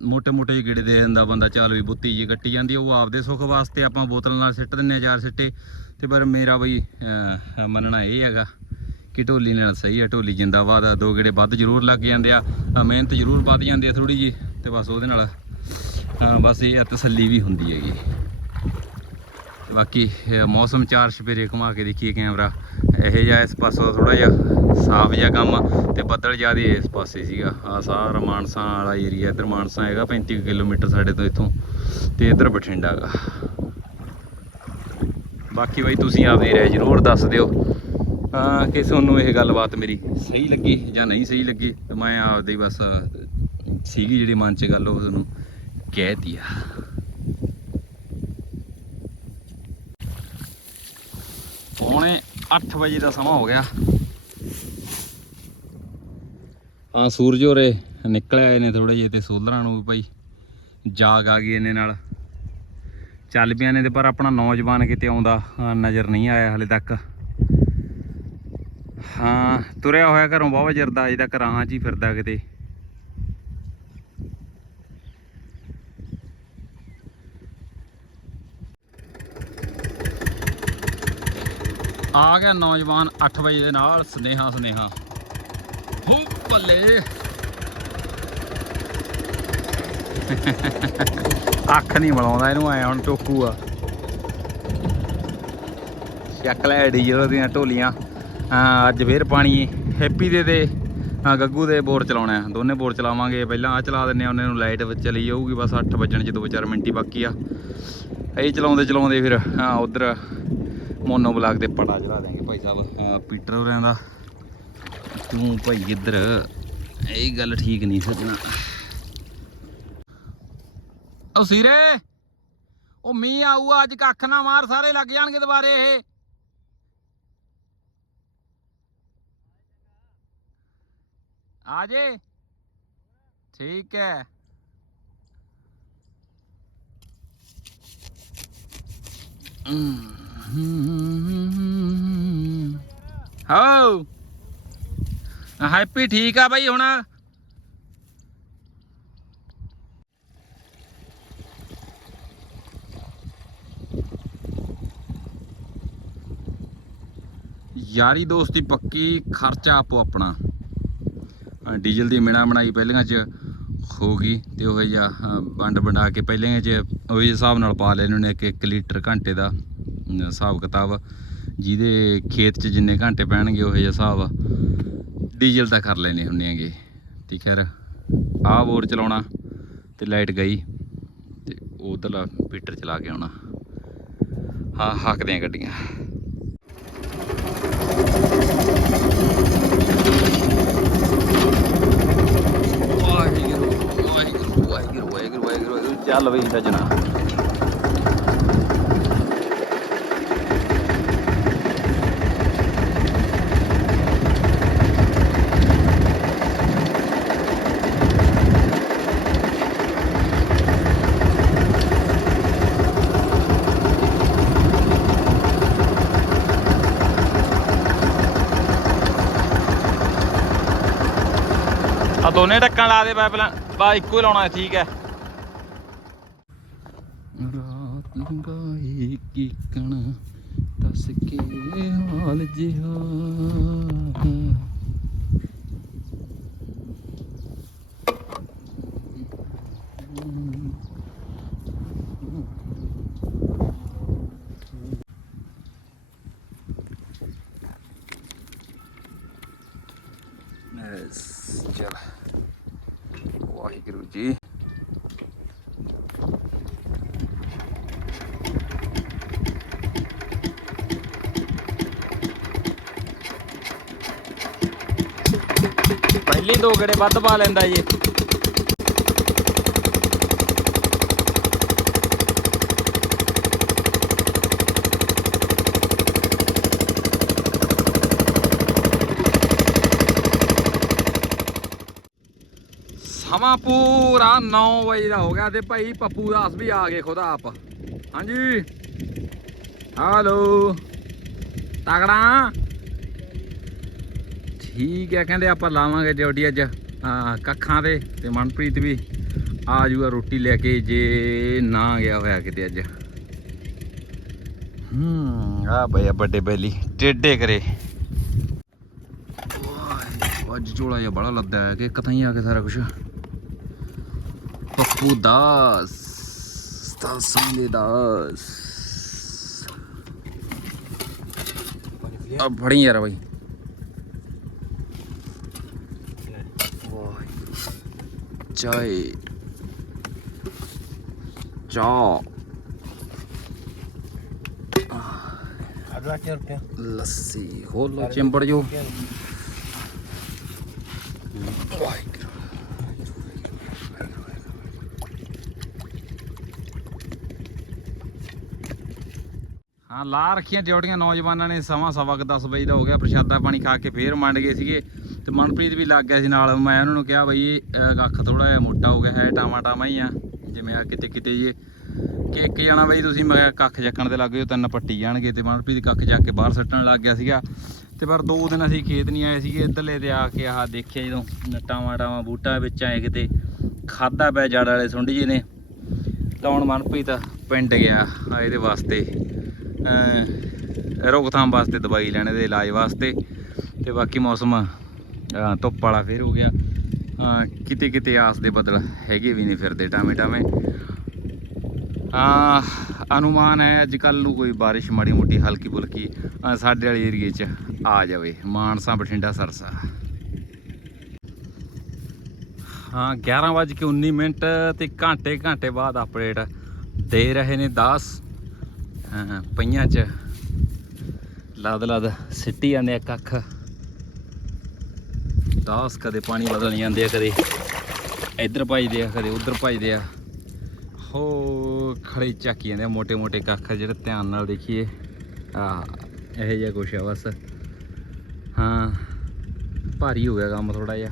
ਮੋਟੇ-ਮੋਟੇ ਹੀ ਗਿੜੇ ਦੇ ਜਾਂਦਾ ਬੰਦਾ, ਚਲ ਵੀ ਬੁੱਤੀ ਜੀ ਕੱਟੀ ਜਾਂਦੀ ਉਹ ਆਪਦੇ ਸੁੱਖ ਵਾਸਤੇ ਆਪਾਂ ਬੋਤਲ ਨਾਲ ਸਿੱਟ ਦਿੰਨੇ ਆ, ਚਾਰ ਸਿੱਟੇ। ਤੇ ਪਰ ਮੇਰਾ ਬਈ ਮੰਨਣਾ ਇਹ ਹੈਗਾ ਕਿ ਢੋਲੀ ਨਾਲ ਸਹੀ ਆ, ਢੋਲੀ ਜਿੰਦਾਬਾਦ ਆ, ਦੋ ਗੇੜੇ ਵੱਧ ਜ਼ਰੂਰ ਲੱਗ ਜਾਂਦੇ ਆ ਮਿਹਨਤ ਜ਼ਰੂਰ ਵੱਧ ਜਾਂਦੀ ਆ ਥੋੜੀ ਜੀ ਤੇ ਬਸ ਉਹਦੇ ਨਾਲ ਬਸ ਇਹ ਆ ਤਸੱਲੀ ਵੀ ਹੁੰਦੀ ਹੈਗੀ। ਬਾਕੀ ਮੌਸਮ ਚਾਰ ਸਪੇਰੇ ਘੁਮਾ ਕੇ ਦੇਖੀਏ ਕੈਮਰਾ, ਇਹੋ ਜਿਹਾ ਇਸ ਪਾਸੋਂ ਥੋੜਾ ਜਿਹਾ ਸਾਫ਼ ਜਿਹਾ ਕੰਮ ਆ ਤੇ ਬੱਦਲ ਜ਼ਿਆਦੇ ਇਸ ਪਾਸੇ ਸੀਗਾ। ਆ ਸਾਰਾ ਮਾਨਸਾ ਵਾਲਾ ਏਰੀਆ ਇੱਧਰ ਮਾਨਸਾ ਹੈਗਾ 35 ਕੁ ਕਿਲੋਮੀਟਰ ਸਾਡੇ ਤੋਂ ਇੱਥੋਂ ਤੇ ਇੱਧਰ ਬਠਿੰਡਾ ਹੈਗਾ। ਬਾਕੀ ਬਾਈ ਤੁਸੀਂ ਆਪਦੀ ਰਾਏ ਜ਼ਰੂਰ ਦੱਸ ਦਿਓ। ਅਹ ਕਿ ਤੁਹਾਨੂੰ ਇਹ ਗੱਲਬਾਤ ਮੇਰੀ ਸਹੀ ਲੱਗੀ ਜਾਂ ਨਹੀਂ ਸਹੀ ਲੱਗੀ, ਤੇ ਮੈਂ ਆਪਦੀ ਬਸ ਸੀਗੀ ਜਿਹੜੀ ਮਨ 'ਚ ਗੱਲ, ਉਹ ਤੁਹਾਨੂੰ ਕਹਿ ਦਿਆ ਪੌਣੇ 8 ਵਜੇ ਦਾ ਸਮਾਂ ਹੋ ਗਿਆ। ਹਾਂ, ਸੂਰਜ ਹੋਰੇ ਨਿਕਲ ਆਏ ਨੇ ਥੋੜੇ ਜਿਹੇ ਤੇ ਸੋਲਰਾਂ ਨੂੰ ਵੀ ਭਾਈ ਜਾਗ ਆ ਗਈ ਇਹਨੇ ਨਾਲ। ਚੱਲ ਪਿਆ ਨੇ ਤੇ ਪਰ ਆਪਣਾ ਨੌਜਵਾਨ ਕਿਤੇ ਆਉਂਦਾ ਨਜ਼ਰ ਨਹੀਂ ਆਇਆ ਹਲੇ ਤੱਕ। ਹਾਂ, ਤੁਰਿਆ ਹੋਇਆ ਘਰੋਂ ਬਾਵਾ ਜਰਦਾ ਅਜੇ ਤੱਕ ਰਾਹਾਂ 'ਚ ਹੀ ਫਿਰਦਾ ਕਿਤੇ। ਆ ਗਿਆ ਨੌਜਵਾਨ 8 ਵਜੇ ਦੇ ਨਾਲ, ਸਨੇਹਾ ਸਨੇਹਾ। ਹੋ ਬੱਲੇ ਅੱਖ ਨਹੀਂ ਮਲਾਉਂਦਾ ਇਹਨੂੰ, ਐ ਹੁਣ ਟੋਕੂ ਆ। ਚੱਕ ਲੈ ਡੀਜ਼ਲ ਦੀਆਂ ਢੋਲੀਆਂ। ਅੱਜ ਫੇਰ ਪਾਣੀ ਹੈਪੀ ਦੇ ਤੇ ਗੱਗੂ ਦੇ ਬੋਰ ਚਲਾਉਣਾ ਹੈ। ਦੋਨੇ ਬੋਰ ਚਲਾਵਾਂਗੇ। ਪਹਿਲਾਂ ਆ ਚਲਾ ਦਿੰਨੇ ਆ, ਉਹਨੇ ਨੂੰ ਲਾਈਟ ਚਲੀ ਜਾਊਗੀ। ਬਸ 8 ਵਜਣ ਚ 2-4 ਮਿੰਟ ਹੀ ਬਾਕੀ ਆ। ਇਹ ਚਲਾਉਂਦੇ ਚਲਾਉਂਦੇ ਫਿਰ, ਹਾਂ, ਉਧਰ ਮੋਨੋ ਬਲਾਕ ਦੇ ਪੜਾ ਚਲਾ ਦੇਾਂਗੇ ਭਾਈ ਸਾਹਿਬ ਪੀਟਰ ਹੋਰਾਂ ਦਾ। ਤੂੰ ਭਾਈ ਇੱਧਰ? ਇਹ ਗੱਲ ਠੀਕ ਨਹੀਂ ਸੱਜਣਾ ਉਹ ਸੀਰੇ, ਉਹ ਮੀਂਹ ਆਊਗਾ, ਅੱਜ ਕੱਖ ਨਾ ਮਾਰ, ਸਾਰੇ ਲੱਗ ਜਾਣਗੇ ਦੁਬਾਰੇ ਇਹ। ਆ ਜੇ। ਠੀਕ ਹੈ। ਹਾਓ ਹੈਪੀ ਠੀਕ ਆ ਬਾਈ ਹੁਣ? ਯਾਰੀ ਦੋਸਤੀ ਪੱਕੀ, ਖਰਚਾ ਆਪੋ ਆਪਣਾ। ਡੀਜ਼ਲ ਦੀ ਮਿਣਾ ਬਣਾਈ ਪਹਿਲੀਆਂ ਚ ਹੋ ਗਈ ਤੇ ਉਹ ਜਿਹਾ ਵੰਡ ਵੰਡਾ ਕੇ ਪਹਿਲੀਆਂ ਚ ਉਹ ਹਿਸਾਬ ਨਾਲ ਪਾ ਲੈਣੇ ਨੇ ਕਿ 1 ਲੀਟਰ ਘੰਟੇ ਦਾ ਹਿਸਾਬ ਕਿਤਾਬ। ਜਿਹਦੇ ਖੇਤ ਚ ਜਿੰਨੇ ਘੰਟੇ ਪੈਣਗੇ, ਉਹ ਜਿਹਾ ਹਿਸਾਬ ਡੀਜ਼ਲ ਦਾ ਕਰ ਲੈਣੇ ਹੁੰਨੇ ਹੈਗੇ ਠੀਕ ਹੈ ਆਹ ਬੋਰ ਚਲਾਉਣਾ ਤੇ ਲਾਈਟ ਗਈ ਤੇ ਉਧਰਲਾ ਪੀਟਰ ਚਲਾ ਕੇ ਆਉਣਾ। ਹਾਂ, ਹੱਕਦੇ ਆ ਗੱਡੀਆਂ। ਵਾਹਿਗੁਰੂ ਵਾਹਿਗੁਰੂ ਵਾਹਿਗੁਰੂ ਵਾਹਿਗੁਰੂ ਵਾਹਿਗੁਰੂ, ਚੱਲ ਬਈ ਸਜਣਾ ਆ ਦੋਨੇ ਟੱਕਣ ਲਾ ਦੇ ਪਾਈਪਲਾਈਨ ਬਾ ਇੱਕੋ ਹੀ ਲਾਉਣਾ ਠੀਕ ਹੈ ਰਾਤ ਲੰਗਾਏ ਕੀ ਕਣ ਦੱਸ ਕੇ ਹਾਲ ਜਿਹਾ ਐਸ ਚਲ ਵਾਹਿਗੁਰੂ ਜੀ। ਪਹਿਲੇ ਦੋ ਗੜੇ ਵੱਧ ਪਾ ਲੈਂਦਾ ਜੀ। ਸਮਾਂ ਪੂਰਾ 9 ਵਜੇ ਦਾ ਹੋ ਗਿਆ ਤੇ ਭਾਈ ਪੱਪੂ ਦਾਸ ਵੀ ਆ ਗਏ ਖੁਦਾ ਆਪ। ਹਾਂਜੀ। ਹਲੋ। ਤਗੜਾ। ਠੀਕ ਹੈ, ਕਹਿੰਦੇ ਆਪਾਂ ਲਾਵਾਂਗੇ ਡਿਊਟੀ ਅੱਜ। ਕੱਖਾਂ ਤੇ ਤੇ ਮਨਪ੍ਰੀਤ ਵੀ ਆ ਜੂਗਾ ਰੋਟੀ ਲੈ ਕੇ ਜੇ ਨਾ ਗਿਆ ਹੋਇਆ ਕਿਤੇ ਅੱਜ। ਹੂੰ, ਆ ਬਈ ਵੱਡੇ ਬੈਲੀ, ਟੇਡੇ ਕਰੇ। ਅੱਜ ਝੋਲਾ ਜਿਹਾ ਬੜਾ ਲੱਦਾ ਹੈ ਕਿ ਕਥਾਂ ਹੀ ਆ ਕੇ ਸਾਰਾ ਕੁਝ ਪੱਪੂ ਦਾਸ ਦਾਸਾਂ ਦੇ ਦਾਸ ਆ ਫੜੀ ਯਾਰ ਬਾਈ। ਚਾਏ ਚਾਹ ਅਗਲਾ 4 ਰੁਪਏ ਲੱਸੀ ਖੋਲੋ ਚਿੰਬੜ ਜੋ ਵਾਹਿਗੁਰੂ ਹਾਂ, ਲਾ ਰੱਖੀਆਂ ਡਿਊਟੀਆਂ ਨੌਜਵਾਨਾਂ ਨੇ, ਸਮਾਂ ਸਵਾ ਕੁ 10 ਵਜੇ ਦਾ ਹੋ ਗਿਆ, ਪ੍ਰਸ਼ਾਦਾ ਪਾਣੀ ਖਾ ਕੇ ਫੇਰ ਮੰਡ ਗਏ ਸੀਗੇ ਤੇ ਮਨਪ੍ਰੀਤ ਵੀ ਲੱਗ ਗਿਆ ਸੀ ਨਾਲ। ਮੈਂ ਉਹਨਾਂ ਨੂੰ ਕਿਹਾ, ਬਈ ਇਹ ਕੱਖ ਥੋੜਾ ਜਿਹਾ ਮੋਟਾ ਹੋ ਗਿਆ ਹੈ ਟਾਮਾ ਟਾਮਾ ਹੀ ਆ ਜਿਵੇਂ ਆ ਕਿਤੇ ਕਿਤੇ ਜੇ। ਕਿ ਇੱਕ ਜਣਾ ਬਈ ਤੁਸੀਂ, ਮੈਂ ਕੱਖ ਚੱਕਣ 'ਤੇ ਲੱਗ ਜਾਓ ਤਿੰਨ ਪੱਟੀ ਜਾਣਗੇ ਤੇ ਮਨਪ੍ਰੀਤ ਕੱਖ ਚੱਕ ਕੇ ਬਾਹਰ ਸੱਟਣ ਲੱਗ ਗਿਆ ਸੀਗਾ। ਤੇ ਪਰ ਦੋ ਦਿਨ ਅਸੀਂ ਖੇਤ ਨਹੀਂ ਆਏ ਸੀਗੇ, ਇੱਧਰਲੇ ਤੇ ਆ ਕੇ ਆਹ ਦੇਖਿਆ ਜਦੋਂ ਟਾਵਾਂ ਟਾਵਾਂ, ਬੂਟਾ ਵਿੱਚ ਆਏ ਕਿਤੇ ਖਾਦਾ ਪੈ ਜੜ ਵਾਲੇ ਸੁੰਡੀ ਜੀ ਨੇ। ਤਾਂ ਹੁਣ ਮਨਪ੍ਰੀਤ ਪਿੰਡ ਗਿਆ ਆ ਇਹਦੇ ਵਾਸਤੇ। ਰੋਕਥਾਮ ਵਾਸਤੇ ਦਵਾਈ ਲੈਣੇ ਦੇ ਇਲਾਜ ਵਾਸਤੇ। ਤੇ ਬਾਕੀ ਮੌਸਮ ਧੁੱਪ ਵਾਲਾ ਫੇਰ ਹੋ ਗਿਆ। ਕਿਤੇ ਕਿਤੇ ਆਸ ਦੇ ਬੱਦਲ ਹੈਗੇ ਵੀ ਨਹੀਂ ਫਿਰਦੇ ਟਾਵੇਂ ਟਾਵੇਂ। ਆ ਅਨੁਮਾਨ ਹੈ ਅੱਜ ਕੱਲ ਨੂੰ ਕੋਈ ਬਾਰਿਸ਼ ਮਾੜੀ ਮੋਟੀ ਹਲਕੀ ਬੁਲਕੀ ਸਾਡੇ ਵਾਲੇ ਏਰੀਏ 'ਚ ਆ ਜਾਵੇ। ਮਾਨਸਾ, ਬਠਿੰਡਾ, ਸਰਸਾ। ਹਾਂ 11:19 ਮਿੰਟ ਤੇ ਘੰਟੇ ਘੰਟੇ ਬਾਅਦ ਅਪਡੇਟ ਦੇ ਰਹੇ ਨੇ 10 ਪਈਆਂ 'ਚ ਲਦ ਲਦ ਸਿੱਟੀ ਜਾਂਦੇ ਆ ਕੱਖ। ਦਾਸ ਕਦੇ ਪਾਣੀ ਬਦਲ ਨਹੀਂ ਜਾਂਦੇ ਆ, ਕਦੇ ਇੱਧਰ ਭਜਦੇ ਆ, ਕਦੇ ਉੱਧਰ ਭਜਦੇ ਆ। ਹੋ, ਖੜੇ ਚੱਕੀ ਜਾਂਦੇ ਆ ਮੋਟੇ ਮੋਟੇ ਕੱਖ, ਜਿਹੜੇ ਧਿਆਨ ਨਾਲ ਦੇਖੀਏ। ਆ, ਇਹੋ ਜਿਹਾ ਕੁਛ ਆ ਬਸ। ਹਾਂ, ਭਾਰੀ ਹੋ ਗਿਆ ਕੰਮ ਥੋੜਾ ਜਿਹਾ।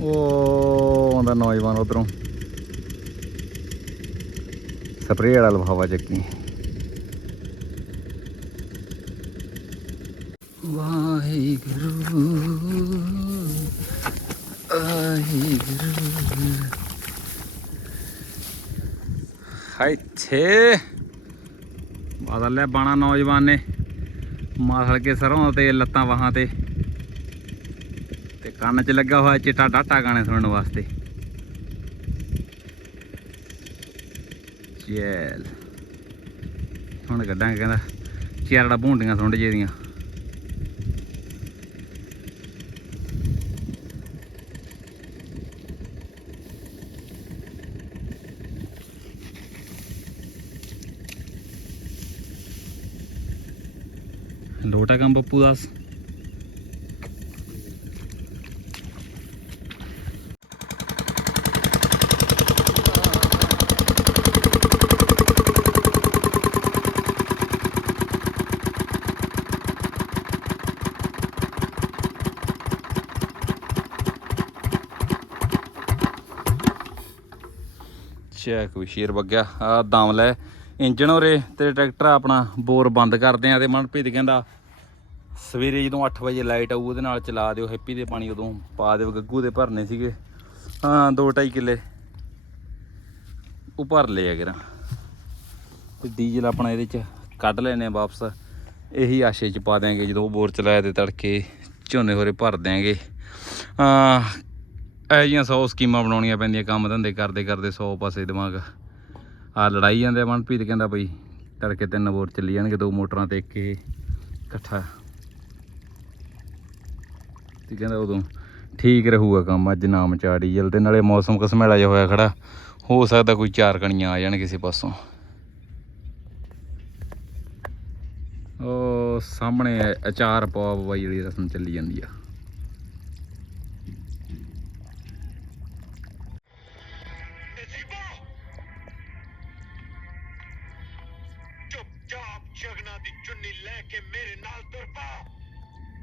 ਉਹ ਆਉਂਦਾ ਨੌਜਵਾਨ ਉਧਰੋਂ। ਸਪਰੇਅ ਵਾਲਾ ਲਫਾਵਾ ਚੱਕੀ। ਵਾਹਿਗੁਰੂ ਵਾਹਿਗੁਰੂ। ਹਾਏ ਛੇ ਬਾਦਲ ਲੈ ਬਾਣਾ ਨੌਜਵਾਨ ਨੇ ਮਾਸਲ ਕੇ ਸਰੋਂ ਤੇ ਲੱਤਾਂ ਵਾਹਾਂ ਤੇ ਤੇ ਕੰਨ 'ਚ ਲੱਗਾ ਹੋਇਆ ਚਿੱਟਾ ਡਾਟਾ ਗਾਣੇ ਸੁਣਨ ਵਾਸਤੇ। ਚੈਲ। ਹੁਣ ਕੱਢਾਂਗੇ ਕਹਿੰਦਾ ਚਿਆਰੜਾ ਭੂੰਡੀਆਂ ਸੁਣ ਜੇ ਦੀਆਂ ਲੋਟਾ ਕੰਮ ਪੱਪੂ ਦਾਸ ਚੈੱਕ ਵੀ ਸ਼ੇਰ ਵੱਗਿਆ। ਆ ਦਮ ਲੈ। ਇੰਜਣ ਉਰੇ ਤੇ ਟਰੈਕਟਰ ਆਪਣਾ ਬੋਰ ਬੰਦ ਕਰਦੇ ਆ ਤੇ ਮਨਪ੍ਰੀਤ ਕਹਿੰਦਾ ਸਵੇਰੇ ਜਦੋਂ 8 ਵਜੇ ਲਾਈਟ ਆਊ, ਉਹਦੇ ਨਾਲ ਚਲਾ ਦਿਓ ਹੈਪੀ ਦੇ ਪਾਣੀ, ਉਦੋਂ ਪਾ ਦਿਓ ਗੱਗੂ ਦੇ ਭਰਨੇ ਸੀਗੇ। ਹਾਂ 2.5 ਕਿੱਲੇ। ਉਹ ਭਰ ਲਏ ਅਗਰ ਤੇ ਡੀਜ਼ਲ ਆਪਣਾ ਇਹਦੇ ਚ ਕੱਢ ਲੈਨੇ ਆ ਵਾਪਸ। ਇਹੀ ਆਸ਼ੇ ਚ ਪਾ ਦਿਆਂਗੇ, ਜਦੋਂ ਉਹ ਬੋਰ ਚਲਾਇਆ ਤੇ ਤੜਕੇ ਝੋਨੇ ਹੋਰੇ ਭਰ ਦਿਆਂਗੇ। ਆ ਇਹ ਜੀਆਂ 100 ਸਕੀਮਾਂ ਬਣਾਉਣੀਆਂ ਪੈਂਦੀਆਂ, ਕੰਮ ਧੰਦੇ ਕਰਦੇ ਕਰਦੇ 100 ਪਾਸੇ ਦਿਮਾਗ। ਆ ਲੜਾਈ ਜਾਂਦੇ ਆ, ਮਨਪ੍ਰੀਤ ਕਹਿੰਦਾ ਬਈ, ਤੜਕੇ ਤਿੰਨ ਬੋਰ ਚੱਲੀ ਜਾਣਗੇ, ਦੋ ਮੋਟਰਾਂ ਤੇ ਇੱਕ ਇਹ ਇਕੱਠਾ। ਤੇ ਕਹਿੰਦਾ ਉਦੋਂ ਠੀਕ ਰਹੂਗਾ ਕੰਮ, ਅੱਜ ਨਾਮ ਚਾ ਡੀਜ਼ਲ ਤੇ ਨਾਲੇ ਮੌਸਮ ਕਸਮੇਲਾ ਜਿਹਾ ਹੋਇਆ ਖੜਾ। ਹੋ ਸਕਦਾ ਕੋਈ ਚਾਰ ਕਣੀਆਂ ਆ ਜਾਣ ਕਿਸੇ ਪਾਸੋਂ। ਉਹ ਸਾਹਮਣੇ ਅਚਾਰ ਪੌਪ ਬਾਈ ਜਿਹੜੀ ਰਸਮ ਚੱਲੀ ਜਾਂਦੀ ਆ। ਚੁੱਪਚਾਪ ਸ਼ਗਨਾ ਦੀ ਚੁੰਨੀ ਲੈ ਕੇ ਮੇਰੇ ਨਾਲ ਤੁਰ ਪਾ।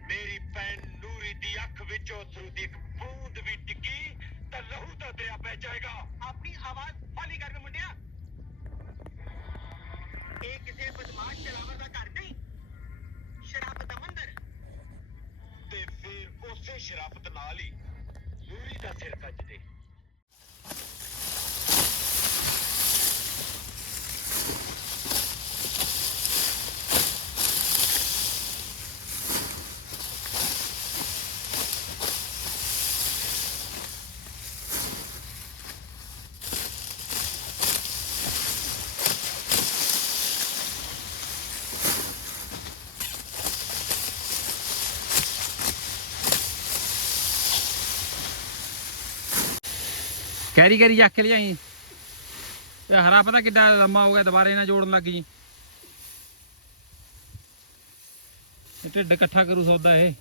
ਮੇਰੀ ਭੈਣ ਨੂਰੀ ਦੀ ਅੱਖ ਵਿੱਚੋਂ ਅਥਰੂ ਦੀ ਇੱਕ ਬੂੰਦ ਵੀ ਡਿੱਗੀ, ਤਾਂ ਲਹੂ ਦਾ ਦਰਿਆ ਪੈ ਜਾਏਗਾ। ਆਪਣੀ ਆਵਾਜ਼ ਹੌਲੀ ਕਰ ਮੁੰਡਿਆ। ਇਹ ਕਿਸੇ ਬਦਮਾਸ਼ ਸ਼ਰਾਬਰ ਦਾ ਘਰ ਨਹੀਂ, ਸ਼ਰਾਬ ਦਾ ਮੰਦਰ। ਤੇ ਫਿਰ ਉਸੇ ਸ਼ਰਾਬਤ ਨਾਲ ਹੀ ਨੂਰੀ ਦਾ ਸਿਰ ਕੱਜ ਦੇ। ਕੈਰੀ ਕੈਰੀ ਚੱਕ ਕੇ ਲਿਆਈ। ਇਹ ਹਰਾ ਪਤਾ ਕਿੱਡਾ ਲੰਮਾ ਹੋ ਗਿਆ, ਦੁਬਾਰੇ ਨਾ ਜੋੜਨ ਲੱਗ ਜੀ ਢਿੱਡ ਇਕੱਠਾ ਕਰੂ ਸੌਦਾ ਇਹ।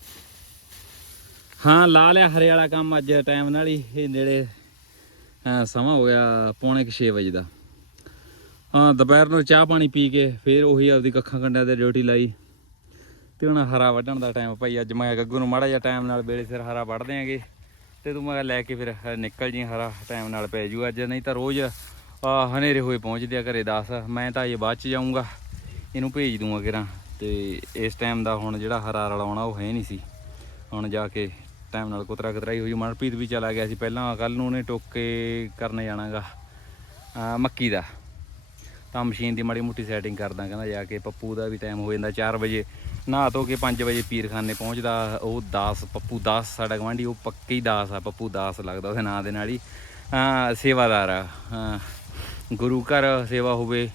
ਹਾਂ, ਲਾ ਲਿਆ ਹਰੇ ਵਾਲਾ ਕੰਮ ਅੱਜ ਟਾਈਮ ਨਾਲ ਹੀ, ਇਹ ਨੇੜੇ ਸਮਾਂ ਹੋ ਗਿਆ ਪੌਣੇ 6 ਵਜੇ ਦਾ। ਹਾਂ, ਦੁਪਹਿਰ ਨੂੰ ਚਾਹ ਪਾਣੀ ਪੀ ਕੇ ਫਿਰ ਉਹੀ ਆਪਦੀ ਕੱਖਾਂ ਕੰਡਿਆਂ ਤੇ ਡਿਊਟੀ ਲਾਈ। ਤੇ ਹੁਣ ਹਰਾ ਵੱਢਣ ਦਾ ਟਾਈਮ ਭਾਈ, ਅੱਜ ਮੈਂ ਗੱਗੂ ਨੂੰ ਮਾੜਾ ਜਿਹਾ ਟਾਈਮ ਨਾਲ ਵੇਲੇ ਸਿਰ ਹਰਾ ਵੱਢ ਦਿਆਂਗੇ। ਤੇ ਤੂੰ ਮੈਂ ਲੈ ਕੇ ਫਿਰ ਨਿਕਲ ਜੀ ਹਰਾ ਟਾਈਮ ਨਾਲ ਪੈ ਜੂ ਅੱਜ, ਨਹੀਂ ਤਾਂ ਰੋਜ਼ ਹਨੇਰੇ ਹੋਏ ਪਹੁੰਚਦੇ ਆ ਘਰੇ 10 ਮੈਂ ਤਾਂ ਇਹ ਬਾਅਦ ਚ ਜਾਊਂਗਾ। ਇਹਨੂੰ ਭੇਜ ਦੂੰਗਾ ਕਿਰਾਂ। ਤੇ ਇਸ ਟਾਈਮ ਦਾ ਹੁਣ ਜਿਹੜਾ ਹਰਾ ਰਲਾਉਣਾ ਉਹ ਹੈ ਨਹੀਂ ਸੀ। ਹੁਣ ਜਾ ਕੇ ਟਾਈਮ ਨਾਲ ਕੁਤਰਾ ਕੁਤਰਾਈ ਹੋਈ। ਮਨਪ੍ਰੀਤ ਵੀ ਚਲਾ ਗਿਆ ਸੀ ਪਹਿਲਾਂ। ਕੱਲ ਨੂੰ ਉਹਨੇ ਟੋਕੇ ਕਰਨ ਜਾਣਾਗਾ। ਮੱਕੀ ਦਾ। ਤਾਂ ਮਸ਼ੀਨ ਦੀ ਮਾੜੀ ਮੋਟੀ ਸੈਟਿੰਗ ਕਰਦਾ। ਕਹਿੰਦਾ ਜਾ ਕੇ ਪੱਪੂ ਦਾ ਵੀ ਟਾਈਮ ਹੋ ਜਾਂਦਾ 4 ਵਜੇ। ਨਹਾ ਧੋ ਕੇ 5 ਵਜੇ ਪੀਰਖਾਨੇ ਪਹੁੰਚਦਾ, ਉਹ ਦਾਸ ਪੱਪੂ ਦਾਸ ਸਾਡਾ ਗਵਾਂਢੀ ਉਹ ਪੱਕੀ ਦਾਸ ਆ, ਪੱਪੂ ਦਾਸ ਲੱਗਦਾ ਉਹਦੇ ਨਾਂ ਦੇ ਨਾਲ ਹੀ। ਸੇਵਾਦਾਰ ਆ। ਗੁਰੂ ਘਰ ਸੇਵਾ ਹੋਵੇ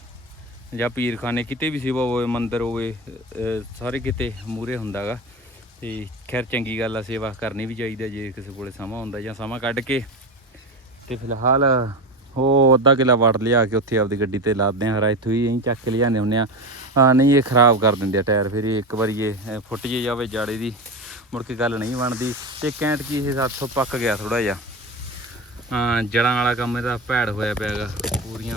ਜਾਂ ਪੀਰਖਾਨੇ ਕਿਤੇ ਵੀ ਸੇਵਾ ਹੋਵੇ, ਮੰਦਰ ਹੋਵੇ ਸਾਰੇ ਕਿਤੇ ਮੂਰੇ ਹੁੰਦਾਗਾ ਤੇ ਖੈਰ ਚੰਗੀ ਗੱਲ ਆ, ਸੇਵਾ ਕਰਨੀ ਵੀ ਚਾਹੀਦੀ ਆ, ਜੇ ਕਿਸੇ ਕੋਲੇ ਸਮਾਂ ਹੁੰਦਾ ਜਾਂ ਸਮਾਂ ਕੱਢ ਕੇ। ਤੇ ਫਿਲਹਾਲ ਉਹ ਅੱਧਾ ਕਿਲਾ ਵੜ ਲਿਆ ਕੇ ਉੱਥੇ ਆਪਦੀ ਗੱਡੀ ਤੇ ਲਾਦਦੇ ਆ ਹਰਾ ਇੱਥੋਂ ਹੀ ਅਸੀਂ ਚੱਕ ਕੇ ਲਿਆਉਂਦੇ ਹੁੰਦੇ ਆ। ਹਾਂ ਨਹੀਂ ਇਹ ਖਰਾਬ ਕਰ ਦਿੰਦੇ ਆ ਟਾਇਰ ਫਿਰ ਇੱਕ ਵਾਰੀ ਇਹ ਅ, ਫੁੱਟ ਜੇ ਜਾਵੇ ਜਾੜੇ ਦੀ ਮੁੜ ਕੇ ਗੱਲ ਨਹੀਂ ਬਣਦੀ। ਤੇ ਕੈਂਟ ਕੀ ਇਹ ਸਾਥੋਂ ਪੱਕ ਗਿਆ ਥੋੜਾ ਜਿਹਾ। ਹਾਂ ਜੜਾਂ ਵਾਲਾ ਕੰਮ ਇਹਦਾ ਭੈੜ ਹੋਇਆ ਪਿਆਗਾ ਪੂਰੀਆਂ।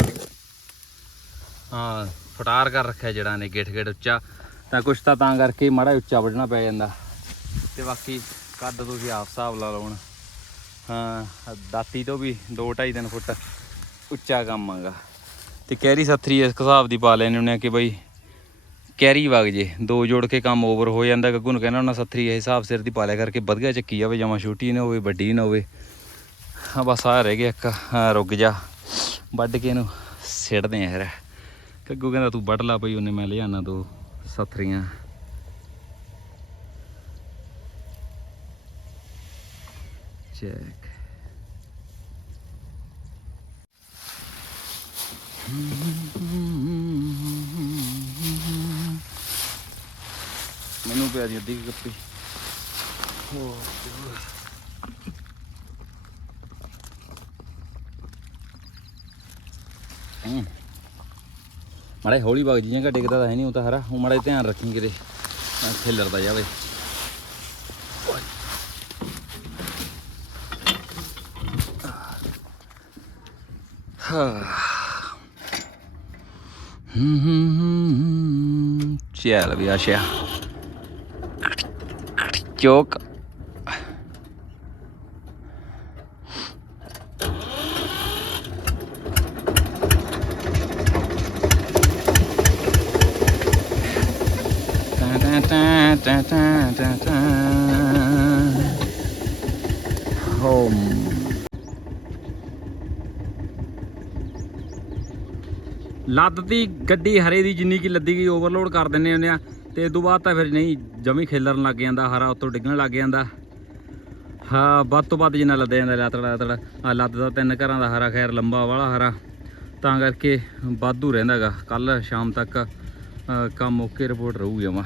ਹਾਂ ਫਟਾਰ ਕਰ ਰੱਖਿਆ ਜੜਾਂ ਨੇ ਗਿੱਠ ਗਿੱਠ ਉੱਚਾ। ਤਾਂ ਕੁਛ ਤਾਂ ਤਾਂ ਕਰਕੇ ਮਾੜਾ ਉੱਚਾ ਵੱਢਣਾ ਪੈ ਜਾਂਦਾ। ਤੇ ਬਾਕੀ ਕੱਦ ਤੁਸੀਂ ਆਪ ਹਿਸਾਬ ਲਾ ਲਓ ਹਾਂ ਦਾਤੀ ਤੋਂ ਵੀ 2.5 3 ਫੁੱਟ ਉੱਚਾ ਕੰਮ ਆਗਾ ਤੇ ਕੈਰੀ ਸੱਥਰੀ ਇਸ ਹਿਸਾਬ ਦੀ ਪਾ ਲੈਣੇ ਹੁੰਦੇ ਆ ਕਿ ਬਈ ਕੈਰੀ ਵਗ ਜੇ। ਦੋ ਜੋੜ ਕੇ ਕੰਮ ਓਵਰ ਹੋ ਜਾਂਦਾ। ਗੱਗੂ ਨੂੰ ਕਹਿਣਾ ਉਹਨਾਂ ਸੱਥਰੀ ਇਹ ਹਿਸਾਬ ਸਿਰ ਦੀ ਪਾਲਿਆ ਕਰਕੇ ਵਧੀਆ ਚੱਕੀ ਜਾਵੇ, ਜਮਾ ਛੋਟੀ ਨਾ ਹੋਵੇ, ਵੱਡੀ ਨਾ ਹੋਵੇ। ਹਾਂ, ਬਸ ਆ ਰਹਿ ਗਿਆ ਇੱਕ। ਰੁੱਗ ਜਾ। ਵੱਢ ਕੇ ਇਹਨੂੰ ਸਿੱਟਦੇ ਆ ਯਾਰ ਗੱਗੂ ਕਹਿੰਦਾ, ਤੂੰ ਵੱਢ ਲਾ ਪਈ ਉਹਨੇ ਮੈਂ ਲਿਆਣਾ ਦੋ ਸੱਥਰੀਆਂ ਚੈੱਕ ਮੈਨੂੰ ਪਿਆ ਦੀ ਅੱਧੀ ਕੁ ਕੱਪੀ। ਹੂੰ। ਮਾੜਾ ਹੌਲੀ ਵਗ ਜੀਆਂ ਡਿੱਗਦਾ ਤਾਂ ਹੈ ਨਹੀਂ ਉਹ ਤਾਂ ਹਰਾ। ਉਹ ਮਾੜਾ ਜਿਹਾ ਧਿਆਨ ਰੱਖੀ ਕਿਤੇ ਨਾ ਖਿਲਰਦਾ ਜਾਵੇ। ਹੂੰ। ਹੂੰ ਹੂੰ ਚੱਲ ਵੀ ਆਸ਼ਾ ਚੌਕ Ta ta ta ta ta ta ta. ਗੱਡੀ ਹਰੇ ਦੀ ਜਿੰਨੀ ਕੀ ਲੱਦੀ ਗਈ ਓਵਰਲੋਡ ਕਰ ਦਿੰਨੇ ਹੁੰਦੇ ਆ। ਤੇ ਇਸ ਤੋਂ ਬਾਅਦ ਤਾਂ ਫਿਰ ਨਹੀਂ, ਜਮੀ ਖੇਲਣ ਲੱਗ ਜਾਂਦਾ, ਹਰਾ ਉੱਤੋਂ ਡਿੱਗਣ ਲੱਗ ਜਾਂਦਾ। ਹਾਂ, ਵੱਧ ਤੋਂ ਵੱਧ ਜਿੰਨਾ ਲੱਦਿਆ ਜਾਂਦਾ, ਲਾਤੜਾ ਲਾਤੜਾ। ਆ ਲੱਦਦਾ ਤਿੰਨ ਘਰਾਂ ਦਾ ਹਰਾ ਖੈਰ, ਲੰਬਾ ਵਾਲਾ ਹਰਾ। ਤਾਂ ਕਰਕੇ ਵਾਧੂ ਰਹਿੰਦਾਗਾ ਕੱਲ ਸ਼ਾਮ ਤੱਕ ਕੰਮ ਓਕੇ, ਰਿਪੋਰਟ ਰਹੂਗੀ ਜਮਾ।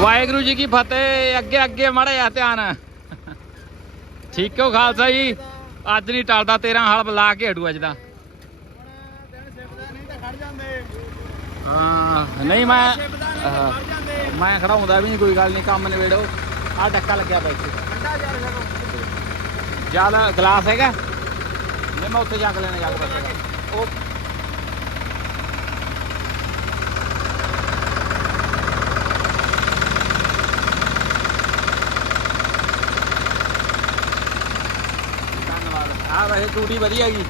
ਵਾਹਿਗੁਰੂ ਜੀ ਕੀ ਫਤਿਹ। ਅੱਗੇ ਅੱਗੇ ਮਾੜਾ ਜਿਹਾ ਧਿਆਨ। ਠੀਕ ਹੋ ਖਾਲਸਾ ਜੀ? ਅੱਜ ਨਹੀਂ ਟਲਦਾ 13 ਹਲ ਲਾ ਕੇ ਹਟੂ ਅੱਜ ਦਾ ਹਾਂ, ਨਹੀਂ ਮੈਂ ਮੈਂ ਖੜਾ ਹੁੰਦਾ ਵੀ ਨਹੀਂ, ਕੋਈ ਗੱਲ ਨਹੀਂ, ਕੰਮ ਨਿਬੇੜੋ। ਆ ਡੱਕਾ ਲੱਗਿਆ ਬੈਠੇ ਜਲ ਗਲਾਸ ਹੈਗਾ। ਨਹੀਂ, ਮੈਂ ਉੱਥੇ ਜਾ ਕੇ ਲੈਣਾ ਜਾ ਕੇ ਬੈਠੇਗਾ ਉਹ ਧੰਨਵਾਦ। ਆ ਵੈਸੇ ਟੂਟੀ ਵਧੀਆ ਗਈ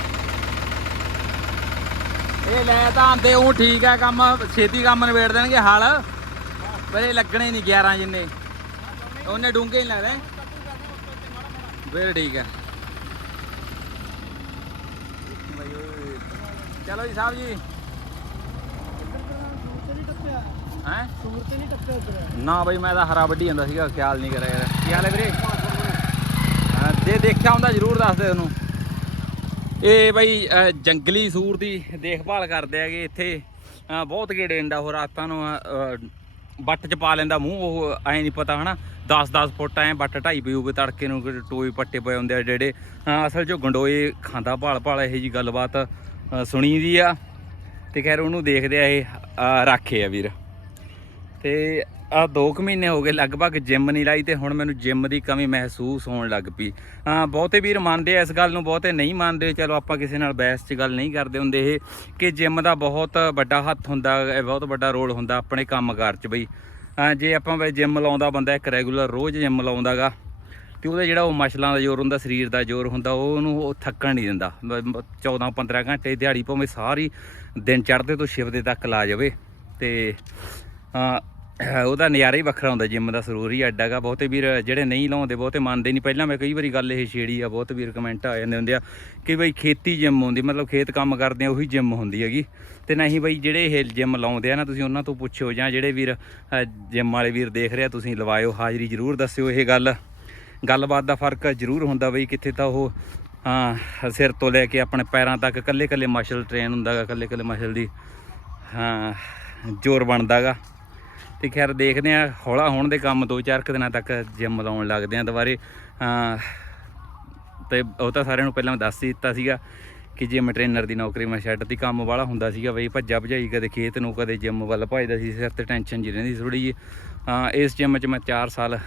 ਇਹ ਲੈ ਤਾਂ ਆਂਦੇ ਉਹ ਠੀਕ ਹੈ ਕੰਮ, ਛੇਤੀ ਕੰਮ ਨਿਬੇੜ ਦੇਣਗੇ ਹਲ। ਪਰ ਇਹ ਲੱਗਣੇ ਨਹੀਂ 11 ਜਿੰਨੇ। ਉਹਨੇ ਡੂੰਘੇ ਹੀ ਲੱਗਦੇ ਫਿਰ ਠੀਕ ਹੈ ਚਲੋ ਜੀ ਸਾਹਿਬ ਜੀ। ਹੈ? ਸੂਰਤ ਨਹੀਂ ਟੱਪਿਆ ਉਧਰ ਨਾ ਬਈ, ਮੈਂ ਤਾਂ ਹਰਾ ਵੱਢੀ ਜਾਂਦਾ ਸੀਗਾ, ਖਿਆਲ ਨਹੀਂ ਕਰਿਆ ਯਾਰ। ਕੀ ਹਾਲ ਹੈ ਵੀਰੇ? ਜੇ ਦੇਖਿਆ ਹੁੰਦਾ, ਜ਼ਰੂਰ ਦੱਸ ਦੇ ਉਹਨੂੰ। ਇਹ ਬਈ ਜੰਗਲੀ ਸੂਰ ਦੀ ਦੇਖਭਾਲ ਕਰਦੇ ਹੈਗੇ ਇੱਥੇ। ਬਹੁਤ ਗੇੜੇ ਦਿੰਦਾ ਉਹ ਰਾਤਾਂ ਨੂੰ ਅ, ਬੱਟ ਚ ਪਾ ਲੈਂਦਾ ਮੂੰਹ ਉਹ ਐ ਨਹੀਂ ਪਤਾ ਹਨਾ। 10-10 ਫੁੱਟ ਐ ਬੱਟ ਢਾਈ ਪਈ ਹੋਵੇ ਤੜਕੇ ਨੂੰ ਟੋਏ ਪੱਟੇ ਪਏ ਹੁੰਦੇ ਆ ਜਿਹੜੇ। ਅ, ਅਸਲ 'ਚ ਗੰਡੋਏ ਖਾਂਦਾ ਭਾਲ ਭਾਲ ਇਹੋ ਜੀ ਗੱਲਬਾਤ ਸੁਣੀ ਦੀ ਆ। ਤੇ ਖੈਰ ਉਹਨੂੰ ਦੇਖਦੇ ਆ ਇਹ ਰਾਖੇ ਆ ਵੀਰ। ਤੇ ਆ 2 ਕੁ ਮਹੀਨੇ ਹੋ ਗਏ ਲਗਭਗ ਜਿਮ ਨਹੀਂ ਲਾਈ ਤੇ ਹੁਣ ਮੈਨੂੰ ਜਿਮ ਦੀ ਕਮੀ ਮਹਿਸੂਸ ਹੋਣ ਲੱਗ ਪਈ। ਹਾਂ, ਬਹੁਤੇ ਵੀਰ ਮੰਨਦੇ ਆ ਇਸ ਗੱਲ ਨੂੰ, ਬਹੁਤੇ ਨਹੀਂ ਮੰਨਦੇ। ਚਲੋ ਆਪਾਂ ਕਿਸੇ ਨਾਲ ਬਹਿਸ 'ਚ ਗੱਲ ਨਹੀਂ ਕਰਦੇ ਹੁੰਦੇ ਇਹ ਕਿ ਜਿਮ ਦਾ ਬਹੁਤ ਵੱਡਾ ਹੱਥ ਹੁੰਦਾ ਬਹੁਤ ਵੱਡਾ ਰੋਲ ਹੁੰਦਾ ਆਪਣੇ ਕੰਮਕਾਰ 'ਚ ਬਈ। ਜੇ ਆਪਾਂ ਬਈ ਜਿਮ ਲਾਉਂਦਾ ਬੰਦਾ ਇੱਕ ਰੈਗੂਲਰ ਰੋਜ਼ ਜਿਮ ਲਾਉਂਦਾਗਾ, ਤੇ ਉਹਦਾ ਜਿਹੜਾ ਉਹ ਮਸ਼ਲਾਂ ਦਾ ਜ਼ੋਰ ਹੁੰਦਾ, ਸਰੀਰ ਦਾ ਜ਼ੋਰ ਹੁੰਦਾ ਉਹ ਉਹਨੂੰ ਉਹ ਥੱਕਣ ਨਹੀਂ ਦਿੰਦਾ। 14 15 ਘੰਟੇ ਦਿਹਾੜੀ ਭਾਵੇਂ ਸਾਰੀ ਦਿਨ ਚੜ੍ਹਦੇ ਤੋਂ ਸ਼ਿਵਦੇ ਤੱਕ ਲਾ ਜਾਵੇ। ਤੇ ਉਹਦਾ ਨਜ਼ਾਰਾ ਹੀ ਵੱਖਰਾ ਹੁੰਦਾ, ਜਿਮ ਦਾ ਸਰੂਰ ਹੀ ਅੱਡ ਹੈਗਾ। ਬਹੁਤੇ ਵੀਰ ਜਿਹੜੇ ਨਹੀਂ ਲਾਉਂਦੇ, ਬਹੁਤੇ ਮੰਨਦੇ ਨਹੀਂ। ਪਹਿਲਾਂ ਮੈਂ ਕਈ ਵਾਰੀ ਗੱਲ ਇਹ ਛੇੜੀ ਆ, ਬਹੁਤ ਵੀਰ ਕਮੈਂਟ ਆ ਜਾਂਦੇ ਹੁੰਦੇ ਆ ਕਿ ਬਈ ਖੇਤੀ ਜਿਮ ਹੁੰਦੀ, ਮਤਲਬ ਖੇਤ ਕੰਮ ਕਰਦੇ ਆ, ਉਹੀ ਜਿਮ ਹੁੰਦੀ ਹੈਗੀ। ਤੇ ਨਹੀਂ ਬਈ ਜਿਹੜੇ ਇਹ ਜਿਮ ਲਾਉਂਦੇ ਆ ਨਾ, ਤੁਸੀਂ ਉਹਨਾਂ ਤੋਂ ਪੁੱਛਿਓ ਜਾਂ ਜਿਹੜੇ ਵੀਰ ਜਿਮ ਵਾਲੇ ਵੀਰ ਦੇਖ ਰਿਹਾ ਤੁਸੀਂ ਲਵਾਇਓ ਹਾਜ਼ਰੀ ਜ਼ਰੂਰ ਦੱਸਿਓ ਇਹ ਗੱਲ। ਗੱਲਬਾਤ ਦਾ ਫ਼ਰਕ ਜ਼ਰੂਰ ਹੁੰਦਾ ਬਈ ਕਿੱਥੇ ਤਾਂ ਉਹ, ਹਾਂ, ਸਿਰ ਤੋਂ ਲੈ ਕੇ ਆਪਣੇ ਪੈਰਾਂ ਤੱਕ ਕੱਲੇ ਕੱਲੇ ਮਸਲ ਟ੍ਰੇਨ ਹੁੰਦਾਗਾ ਕੱਲੇ ਕੱਲੇ ਮਸਲ ਦੀ, ਹਾਂ, ਜ਼ੋਰ ਬਣਦਾਗਾ। ਤੇ ਖੈਰ ਦੇਖਦੇ ਆ ਹੌਲਾ ਹੋਣ ਦੇ ਕੰਮ ਦੋ ਚਾਰ ਕੁ ਦਿਨਾਂ ਤੱਕ ਜਿਮ ਲਾਉਣ ਲੱਗਦੇ ਆ ਦੁਬਾਰੇ। ਹਾਂ ਤੇ ਉਹ ਤਾਂ ਸਾਰਿਆਂ ਨੂੰ ਪਹਿਲਾਂ ਦੱਸ ਹੀ ਦਿੱਤਾ ਸੀਗਾ ਕਿ ਜਿਮ ਟ੍ਰੇਨਰ ਦੀ ਨੌਕਰੀ ਮੈਂ ਛੱਡ ਤੀ ਕੰਮ ਵਾਲਾ ਹੁੰਦਾ ਸੀਗਾ ਬਈ ਭੱਜਾ ਭਜਾਈ ਕਦੇ ਖੇਤ ਨੂੰ, ਕਦੇ ਜਿਮ ਵੱਲ ਭੱਜਦਾ ਸੀ, ਸਿਰ ਤੇ ਟੈਨਸ਼ਨ ਜੀ ਰਹਿੰਦੀ ਥੋੜੀ ਜੀ ਇਸ ਜਿਮ 'ਚ ਮੈਂ 4 ਸਾਲ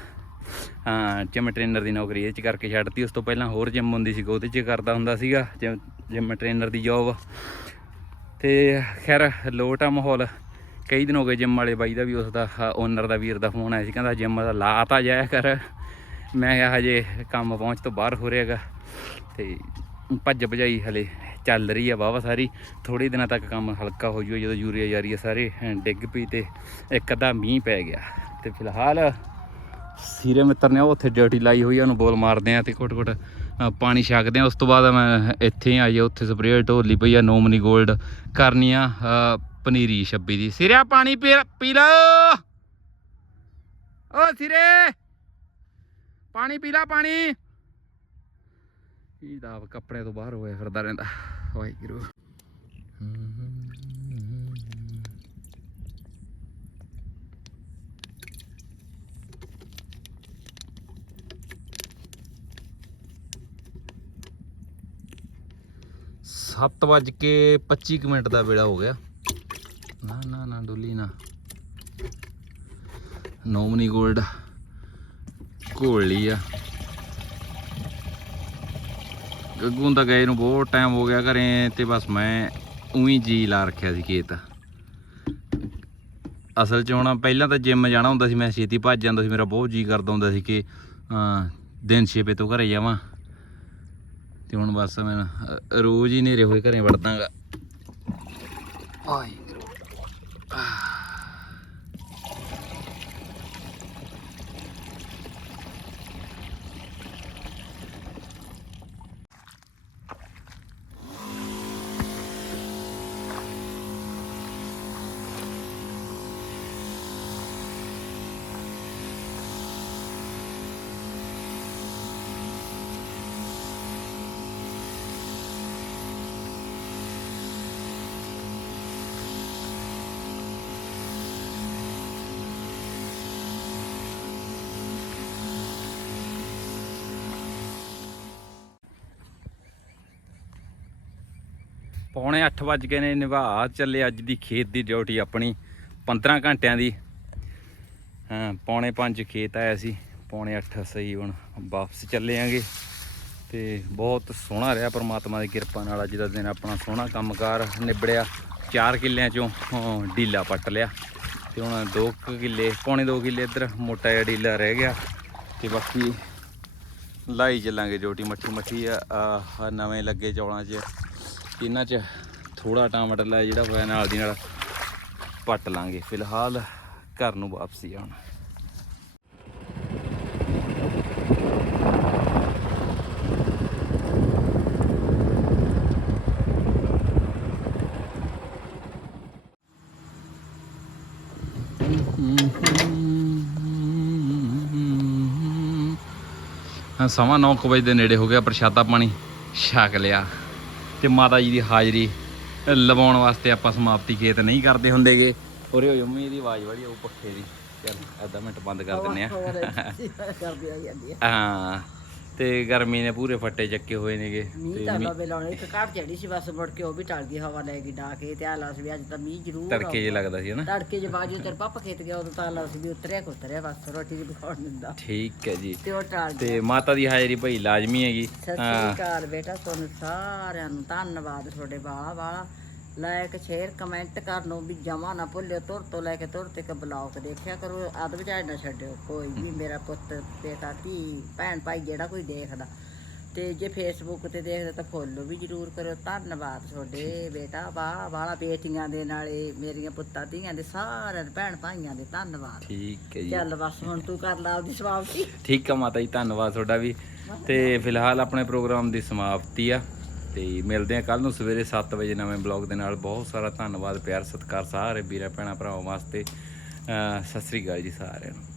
ਜਿਮ ਟ੍ਰੇਨਰ ਦੀ ਨੌਕਰੀ ਇਹ 'ਚ ਕਰਕੇ ਛੱਡਤੀ ਉਸ ਤੋਂ ਪਹਿਲਾਂ ਹੋਰ ਜਿਮ ਹੁੰਦੀ ਸੀ ਉਹਦੇ 'ਚ ਕਰਦਾ ਹੁੰਦਾ ਸੀਗਾ ਜਿਮ ਟ੍ਰੇਨਰ ਦੀ ਜੌਬ ਤੇ ਖੈਰ, ਲੋਟਾ ਮਾਹੌਲ। ਕਈ ਦਿਨ ਹੋ ਗਏ ਜਿਮ ਵਾਲੇ ਬਾਈ ਦਾ ਵੀ ਉਸ ਦਾ ਓਨਰ ਦਾ ਵੀਰ ਦਾ ਫੋਨ ਆਇਆ ਸੀ, ਕਹਿੰਦਾ ਜਿਮ ਦਾ ਲਾ ਤਾਂ ਜਾਇਆ ਕਰ। ਮੈਂ ਕਿਹਾ ਹਜੇ ਕੰਮ ਪਹੁੰਚ ਤੋਂ ਬਾਹਰ ਹੋ ਰਿਹਾਗਾ। ਤੇ ਭੱਜ ਭਜਾਈ ਹਲੇ ਚੱਲ ਰਹੀ ਆ ਵਾਵਾ ਸਾਰੀ। ਥੋੜੇ ਦਿਨਾਂ ਤੱਕ ਕੰਮ ਹਲਕਾ ਹੋ ਜੂਗਾ ਜਦੋਂ ਯੂਰੀਆ ਯਾਰੀਆ ਸਾਰੇ ਡਿੱਗ ਪਈ ਤੇ ਇੱਕ ਅੱਧਾ ਮੀਂਹ ਪੈ ਗਿਆ। ਤੇ ਫਿਲਹਾਲ ਸੀਰੇ ਮਿੱਤਰ ਨੇ ਉਹ ਉੱਥੇ ਡਿਊਟੀ ਲਾਈ ਹੋਈ ਆ, ਉਹਨੂੰ ਬੋਲ ਮਾਰਦੇ ਆ ਤੇ ਘੁੱਟ ਘੁੱਟ ਪਾਣੀ ਛਕਦੇ ਆ। ਉਸ ਤੋਂ ਬਾਅਦ ਮੈਂ ਇੱਥੇ ਆਈ ਉੱਥੇ ਸਪਰੇਅ ਢੋਲੀ ਪਈ ਆ, ਨੋਮਨੀ 골ਡ ਕਰਨੀ ਆ ਪਨੀਰੀ 26 ਦੀ। ਸਿਰਿਆ, ਪਾਣੀ ਪੀ ਪੀ ਲਾ। ਓ ਸਿਰੇ! ਪਾਣੀ ਪੀ ਲਾ, ਪਾਣੀ। ਇਹ ਦਾ ਕੱਪੜੇ ਤੋਂ ਬਾਹਰ ਹੋਇਆ ਫਿਰਦਾ ਰਹਿੰਦਾ। ਵਾਹਿਗੁਰੂ। ਸੱਤ ਵੱਜ ਕੇ 25 ਕੁ ਮਿੰਟ ਦਾ ਵੇਲਾ ਹੋ ਗਿਆ। ਨਾ ਨਾ ਨਾ ਡੋਲੀ ਨਾ। ਨੋਮਨੀ 골ਡ ਘੋਲ ਲਈ ਆ। ਗੱਗੂ ਤਾਂ ਗਏ ਨੂੰ ਬਹੁਤ ਟਾਈਮ ਹੋ ਗਿਆ ਘਰੇ ਤੇ ਬਸ ਮੈਂ ਉਹੀ ਜੀ ਲਾ ਰੱਖਿਆ ਸੀ ਖੇਤ। ਅਸਲ 'ਚ ਹੁਣ ਪਹਿਲਾਂ ਤਾਂ ਜਿਮ ਜਾਣਾ ਹੁੰਦਾ ਸੀ ਮੈਂ ਛੇਤੀ ਭੱਜ ਜਾਂਦਾ ਸੀ ਮੇਰਾ ਬਹੁਤ ਜੀ ਕਰਦਾ ਹੁੰਦਾ ਸੀ ਕਿ ਅਹ, ਦਿਨ ਛੇਪੇ ਤੋਂ ਘਰੇ ਜਾਵਾਂ। ਤੇ ਹੁਣ ਬਸ ਮੈਂ ਰੋਜ਼ ਹੀ ਨੇਰੇ ਹੋਏ ਘਰੇ ਵੜਦਾਗਾ। ਆਈ ਪੌਣੇ 8 ਵੱਜ ਗਏ ਨੇ, ਨਿਭਾ ਚੱਲੇ ਅੱਜ ਦੀ ਖੇਤ ਦੀ ਡਿਊਟੀ ਆਪਣੀ 15 ਘੰਟਿਆਂ ਦੀ। ਹਾਂ, ਪੌਣੇ 5 ਖੇਤ ਆਇਆ ਸੀ ਪੌਣੇ 8 ਸਹੀ ਹੁਣ ਵਾਪਸ ਚੱਲੇ ਆਂਗੇ। ਤੇ ਬਹੁਤ ਸੋਹਣਾ ਰਿਹਾ ਪਰਮਾਤਮਾ ਦੀ ਕਿਰਪਾ ਨਾਲ ਅੱਜ ਦਾ ਦਿਨ ਆਪਣਾ ਸੋਹਣਾ ਕੰਮਕਾਰ ਨਿਬੜਿਆ। 4 ਕਿੱਲਿਆਂ ਚੋਂ ਡੀਲਾ ਪੱਟ ਲਿਆ। ਤੇ ਹੁਣ 2 ਕਿੱਲੇ, ਪੌਣੇ 2 ਕਿੱਲੇ ਇੱਧਰ ਮੋਟਾ ਜਿਹਾ ਡੀਲਾ ਰਹਿ ਗਿਆ। ਤੇ ਬਾਕੀ ਲਾਈ ਚੱਲਾਂਗੇ ਡਿਊਟੀ ਮੱਠੀ ਮੱਠੀ ਆ ਨਵੇਂ ਲੱਗੇ ਚੌਲਾਂ 'ਚ। ਇਹਨਾਂ 'ਚ ਥੋੜਾ ਟਮਾਟਰ ਲੈ ਜਿਹੜਾ ਹੋਇਆ ਨਾਲ ਦੀ ਨਾਲ ਪੱਟ ਲਾਂਗੇ। ਫਿਲਹਾਲ ਘਰ ਨੂੰ ਵਾਪਸੀ ਆਉਣ ਹਾਂ, ਸਵਾ 9 ਵਜੇ ਦੇ ਨੇੜੇ ਹੋ ਗਿਆ ਪ੍ਰਸ਼ਾਦਾ ਪਾਣੀ, ਛਕ ਲਿਆ। ਤੇ ਮਾਤਾ ਜੀ ਦੀ ਹਾਜ਼ਰੀ ਲਵਾਉਣ ਵਾਸਤੇ ਆਪਾਂ ਸਮਾਪਤੀ ਖੇਤ ਨਹੀਂ ਕਰਦੇ ਹੁੰਦੇਗੇ। ਉਰੇ ਹੋ ਜੰਮੀ ਦੀ ਆਵਾਜ਼ ਵਾਲੀ ਉਹ ਪੱਖੇ ਦੀ। ਚੱਲ ਅੱਧਾ ਮਿੰਟ ਬੰਦ ਕਰ ਦਿੰਨੇ ਆ। ਹਾਂ। ਤੇ ਗਰਮੀ ਨੇ ਪੂਰੇ ਫੱਟੇ ਚੱਕੇ ਹੋਏ ਨੇਗੇ। ਮੀਂਹ ਤਾਂ ਲਾਉਣੇ ਇੱਕ ਘਾਟ ਚੜੀ ਸੀ ਬਸ ਮੁੜ ਕੇ ਉਹ ਵੀ ਟਲ ਗਈ ਹਵਾ ਲੈ ਗਈ ਡਾ ਕੇ ਤੇ ਆਲਾ ਸੀ ਵੀ ਅੱਜ ਤਾਂ ਮੀਂਹ ਜ਼ਰੂਰ ਤੜਕੇ ਜੇ ਲੱਗਦਾ ਸੀ ਹਨਾ? ਤੜਕੇ ਜੇ ਬਾਜੂ ਤੇਰੇ ਪਾਪਾ ਖੇਤ ਗਿਆ ਉਦੋਂ ਤਾਂ ਆਲਾ ਸੀ ਵੀ ਉਤਰਿਆ ਕੋ ਉਤਰਿਆ ਬਸ ਰੋਟੀ ਵੀ ਖਾਣ ਦਿੰਦਾ। ਠੀਕ ਹੈ ਜੀ। ਤੇ ਉਹ ਟਲ ਗਿਆ। ਤੇ ਮਾਤਾ ਦੀ ਹਾਜ਼ਰੀ ਭਾਈ ਲਾਜ਼ਮੀ ਹੈਗੀ। ਸਤਿ ਸ੍ਰੀ ਅਕਾਲ ਬੇਟਾ ਤੁਹਾਨੂੰ ਸਾਰਿਆਂ ਨੂੰ ਧੰਨਵਾਦ ਤੁਹਾਡੇ ਬਾਲਾ ਬਾਲਾ ਲਾਇਕ ਸ਼ੇਅਰ ਕਮੈਂਟ ਕਰਨ ਵੀ ਜਮਾ ਨਾ ਭੁੱਲਿਓ ਤੁਰ ਤੋਂ ਲੈ ਕੇ ਤੁਰ ਤੱਕ ਬਲੌਗ ਦੇਖਿਆ ਕਰੋ ਅੱਧ ਵਿਚਾਰ ਨਾ ਛੱਡਿਓ ਕੋਈ ਵੀ ਮੇਰਾ ਪੁੱਤ ਬੇਟਾ ਧੀ ਭੈਣ ਭਾਈ ਜਿਹੜਾ ਕੋਈ ਦੇਖਦਾ। ਤੇ ਜੇ ਫੇਸਬੁੱਕ ਤੇ ਦੇਖਦੇ ਤਾਂ ਫੋਲੋ ਵੀ ਜਰੂਰ ਕਰਿਓ। ਧੰਨਵਾਦ ਤੁਹਾਡੇ ਬੇਟਾ ਵਾਹ ਵਾਲਾ ਬੇਟੀਆਂ ਦੇ ਨਾਲੇ ਮੇਰੀਆਂ ਪੁੱਤਾਂ ਧੀਆਂ ਦੇ ਸਾਰਿਆਂ ਦੇ ਭੈਣ ਭਾਈਆਂ ਦੇ ਧੰਨਵਾਦ। ਠੀਕ ਹੈ ਜੀ। ਚੱਲ ਬਸ ਹੁਣ ਤੂੰ ਕਰ ਲਾ ਆਪਦੀ ਸਮਾਪਤੀ। ਠੀਕ ਆ ਮਾਤਾ ਜੀ ਧੰਨਵਾਦ ਤੁਹਾਡਾ ਵੀ। ਤੇ ਫਿਲਹਾਲ ਆਪਣੇ ਪ੍ਰੋਗਰਾਮ ਦੀ ਸਮਾਪਤੀ ਆ। ਤੇ ਮਿਲਦੇ ਆ ਕੱਲ ਨੂੰ ਸਵੇਰੇ 7 ਵਜੇ ਨਵੇਂ ਬਲੌਗ ਦੇ ਨਾਲ। ਬਹੁਤ ਸਾਰਾ ਧੰਨਵਾਦ, ਪਿਆਰ, ਸਤਿਕਾਰ ਸਾਰੇ ਵੀਰਾਂ, ਭੈਣਾਂ, ਭਰਾਵਾਂ ਵਾਸਤੇ। ਸਤਿ ਸ੍ਰੀ ਅਕਾਲ ਜੀ ਸਾਰਿਆਂ ਨੂੰ।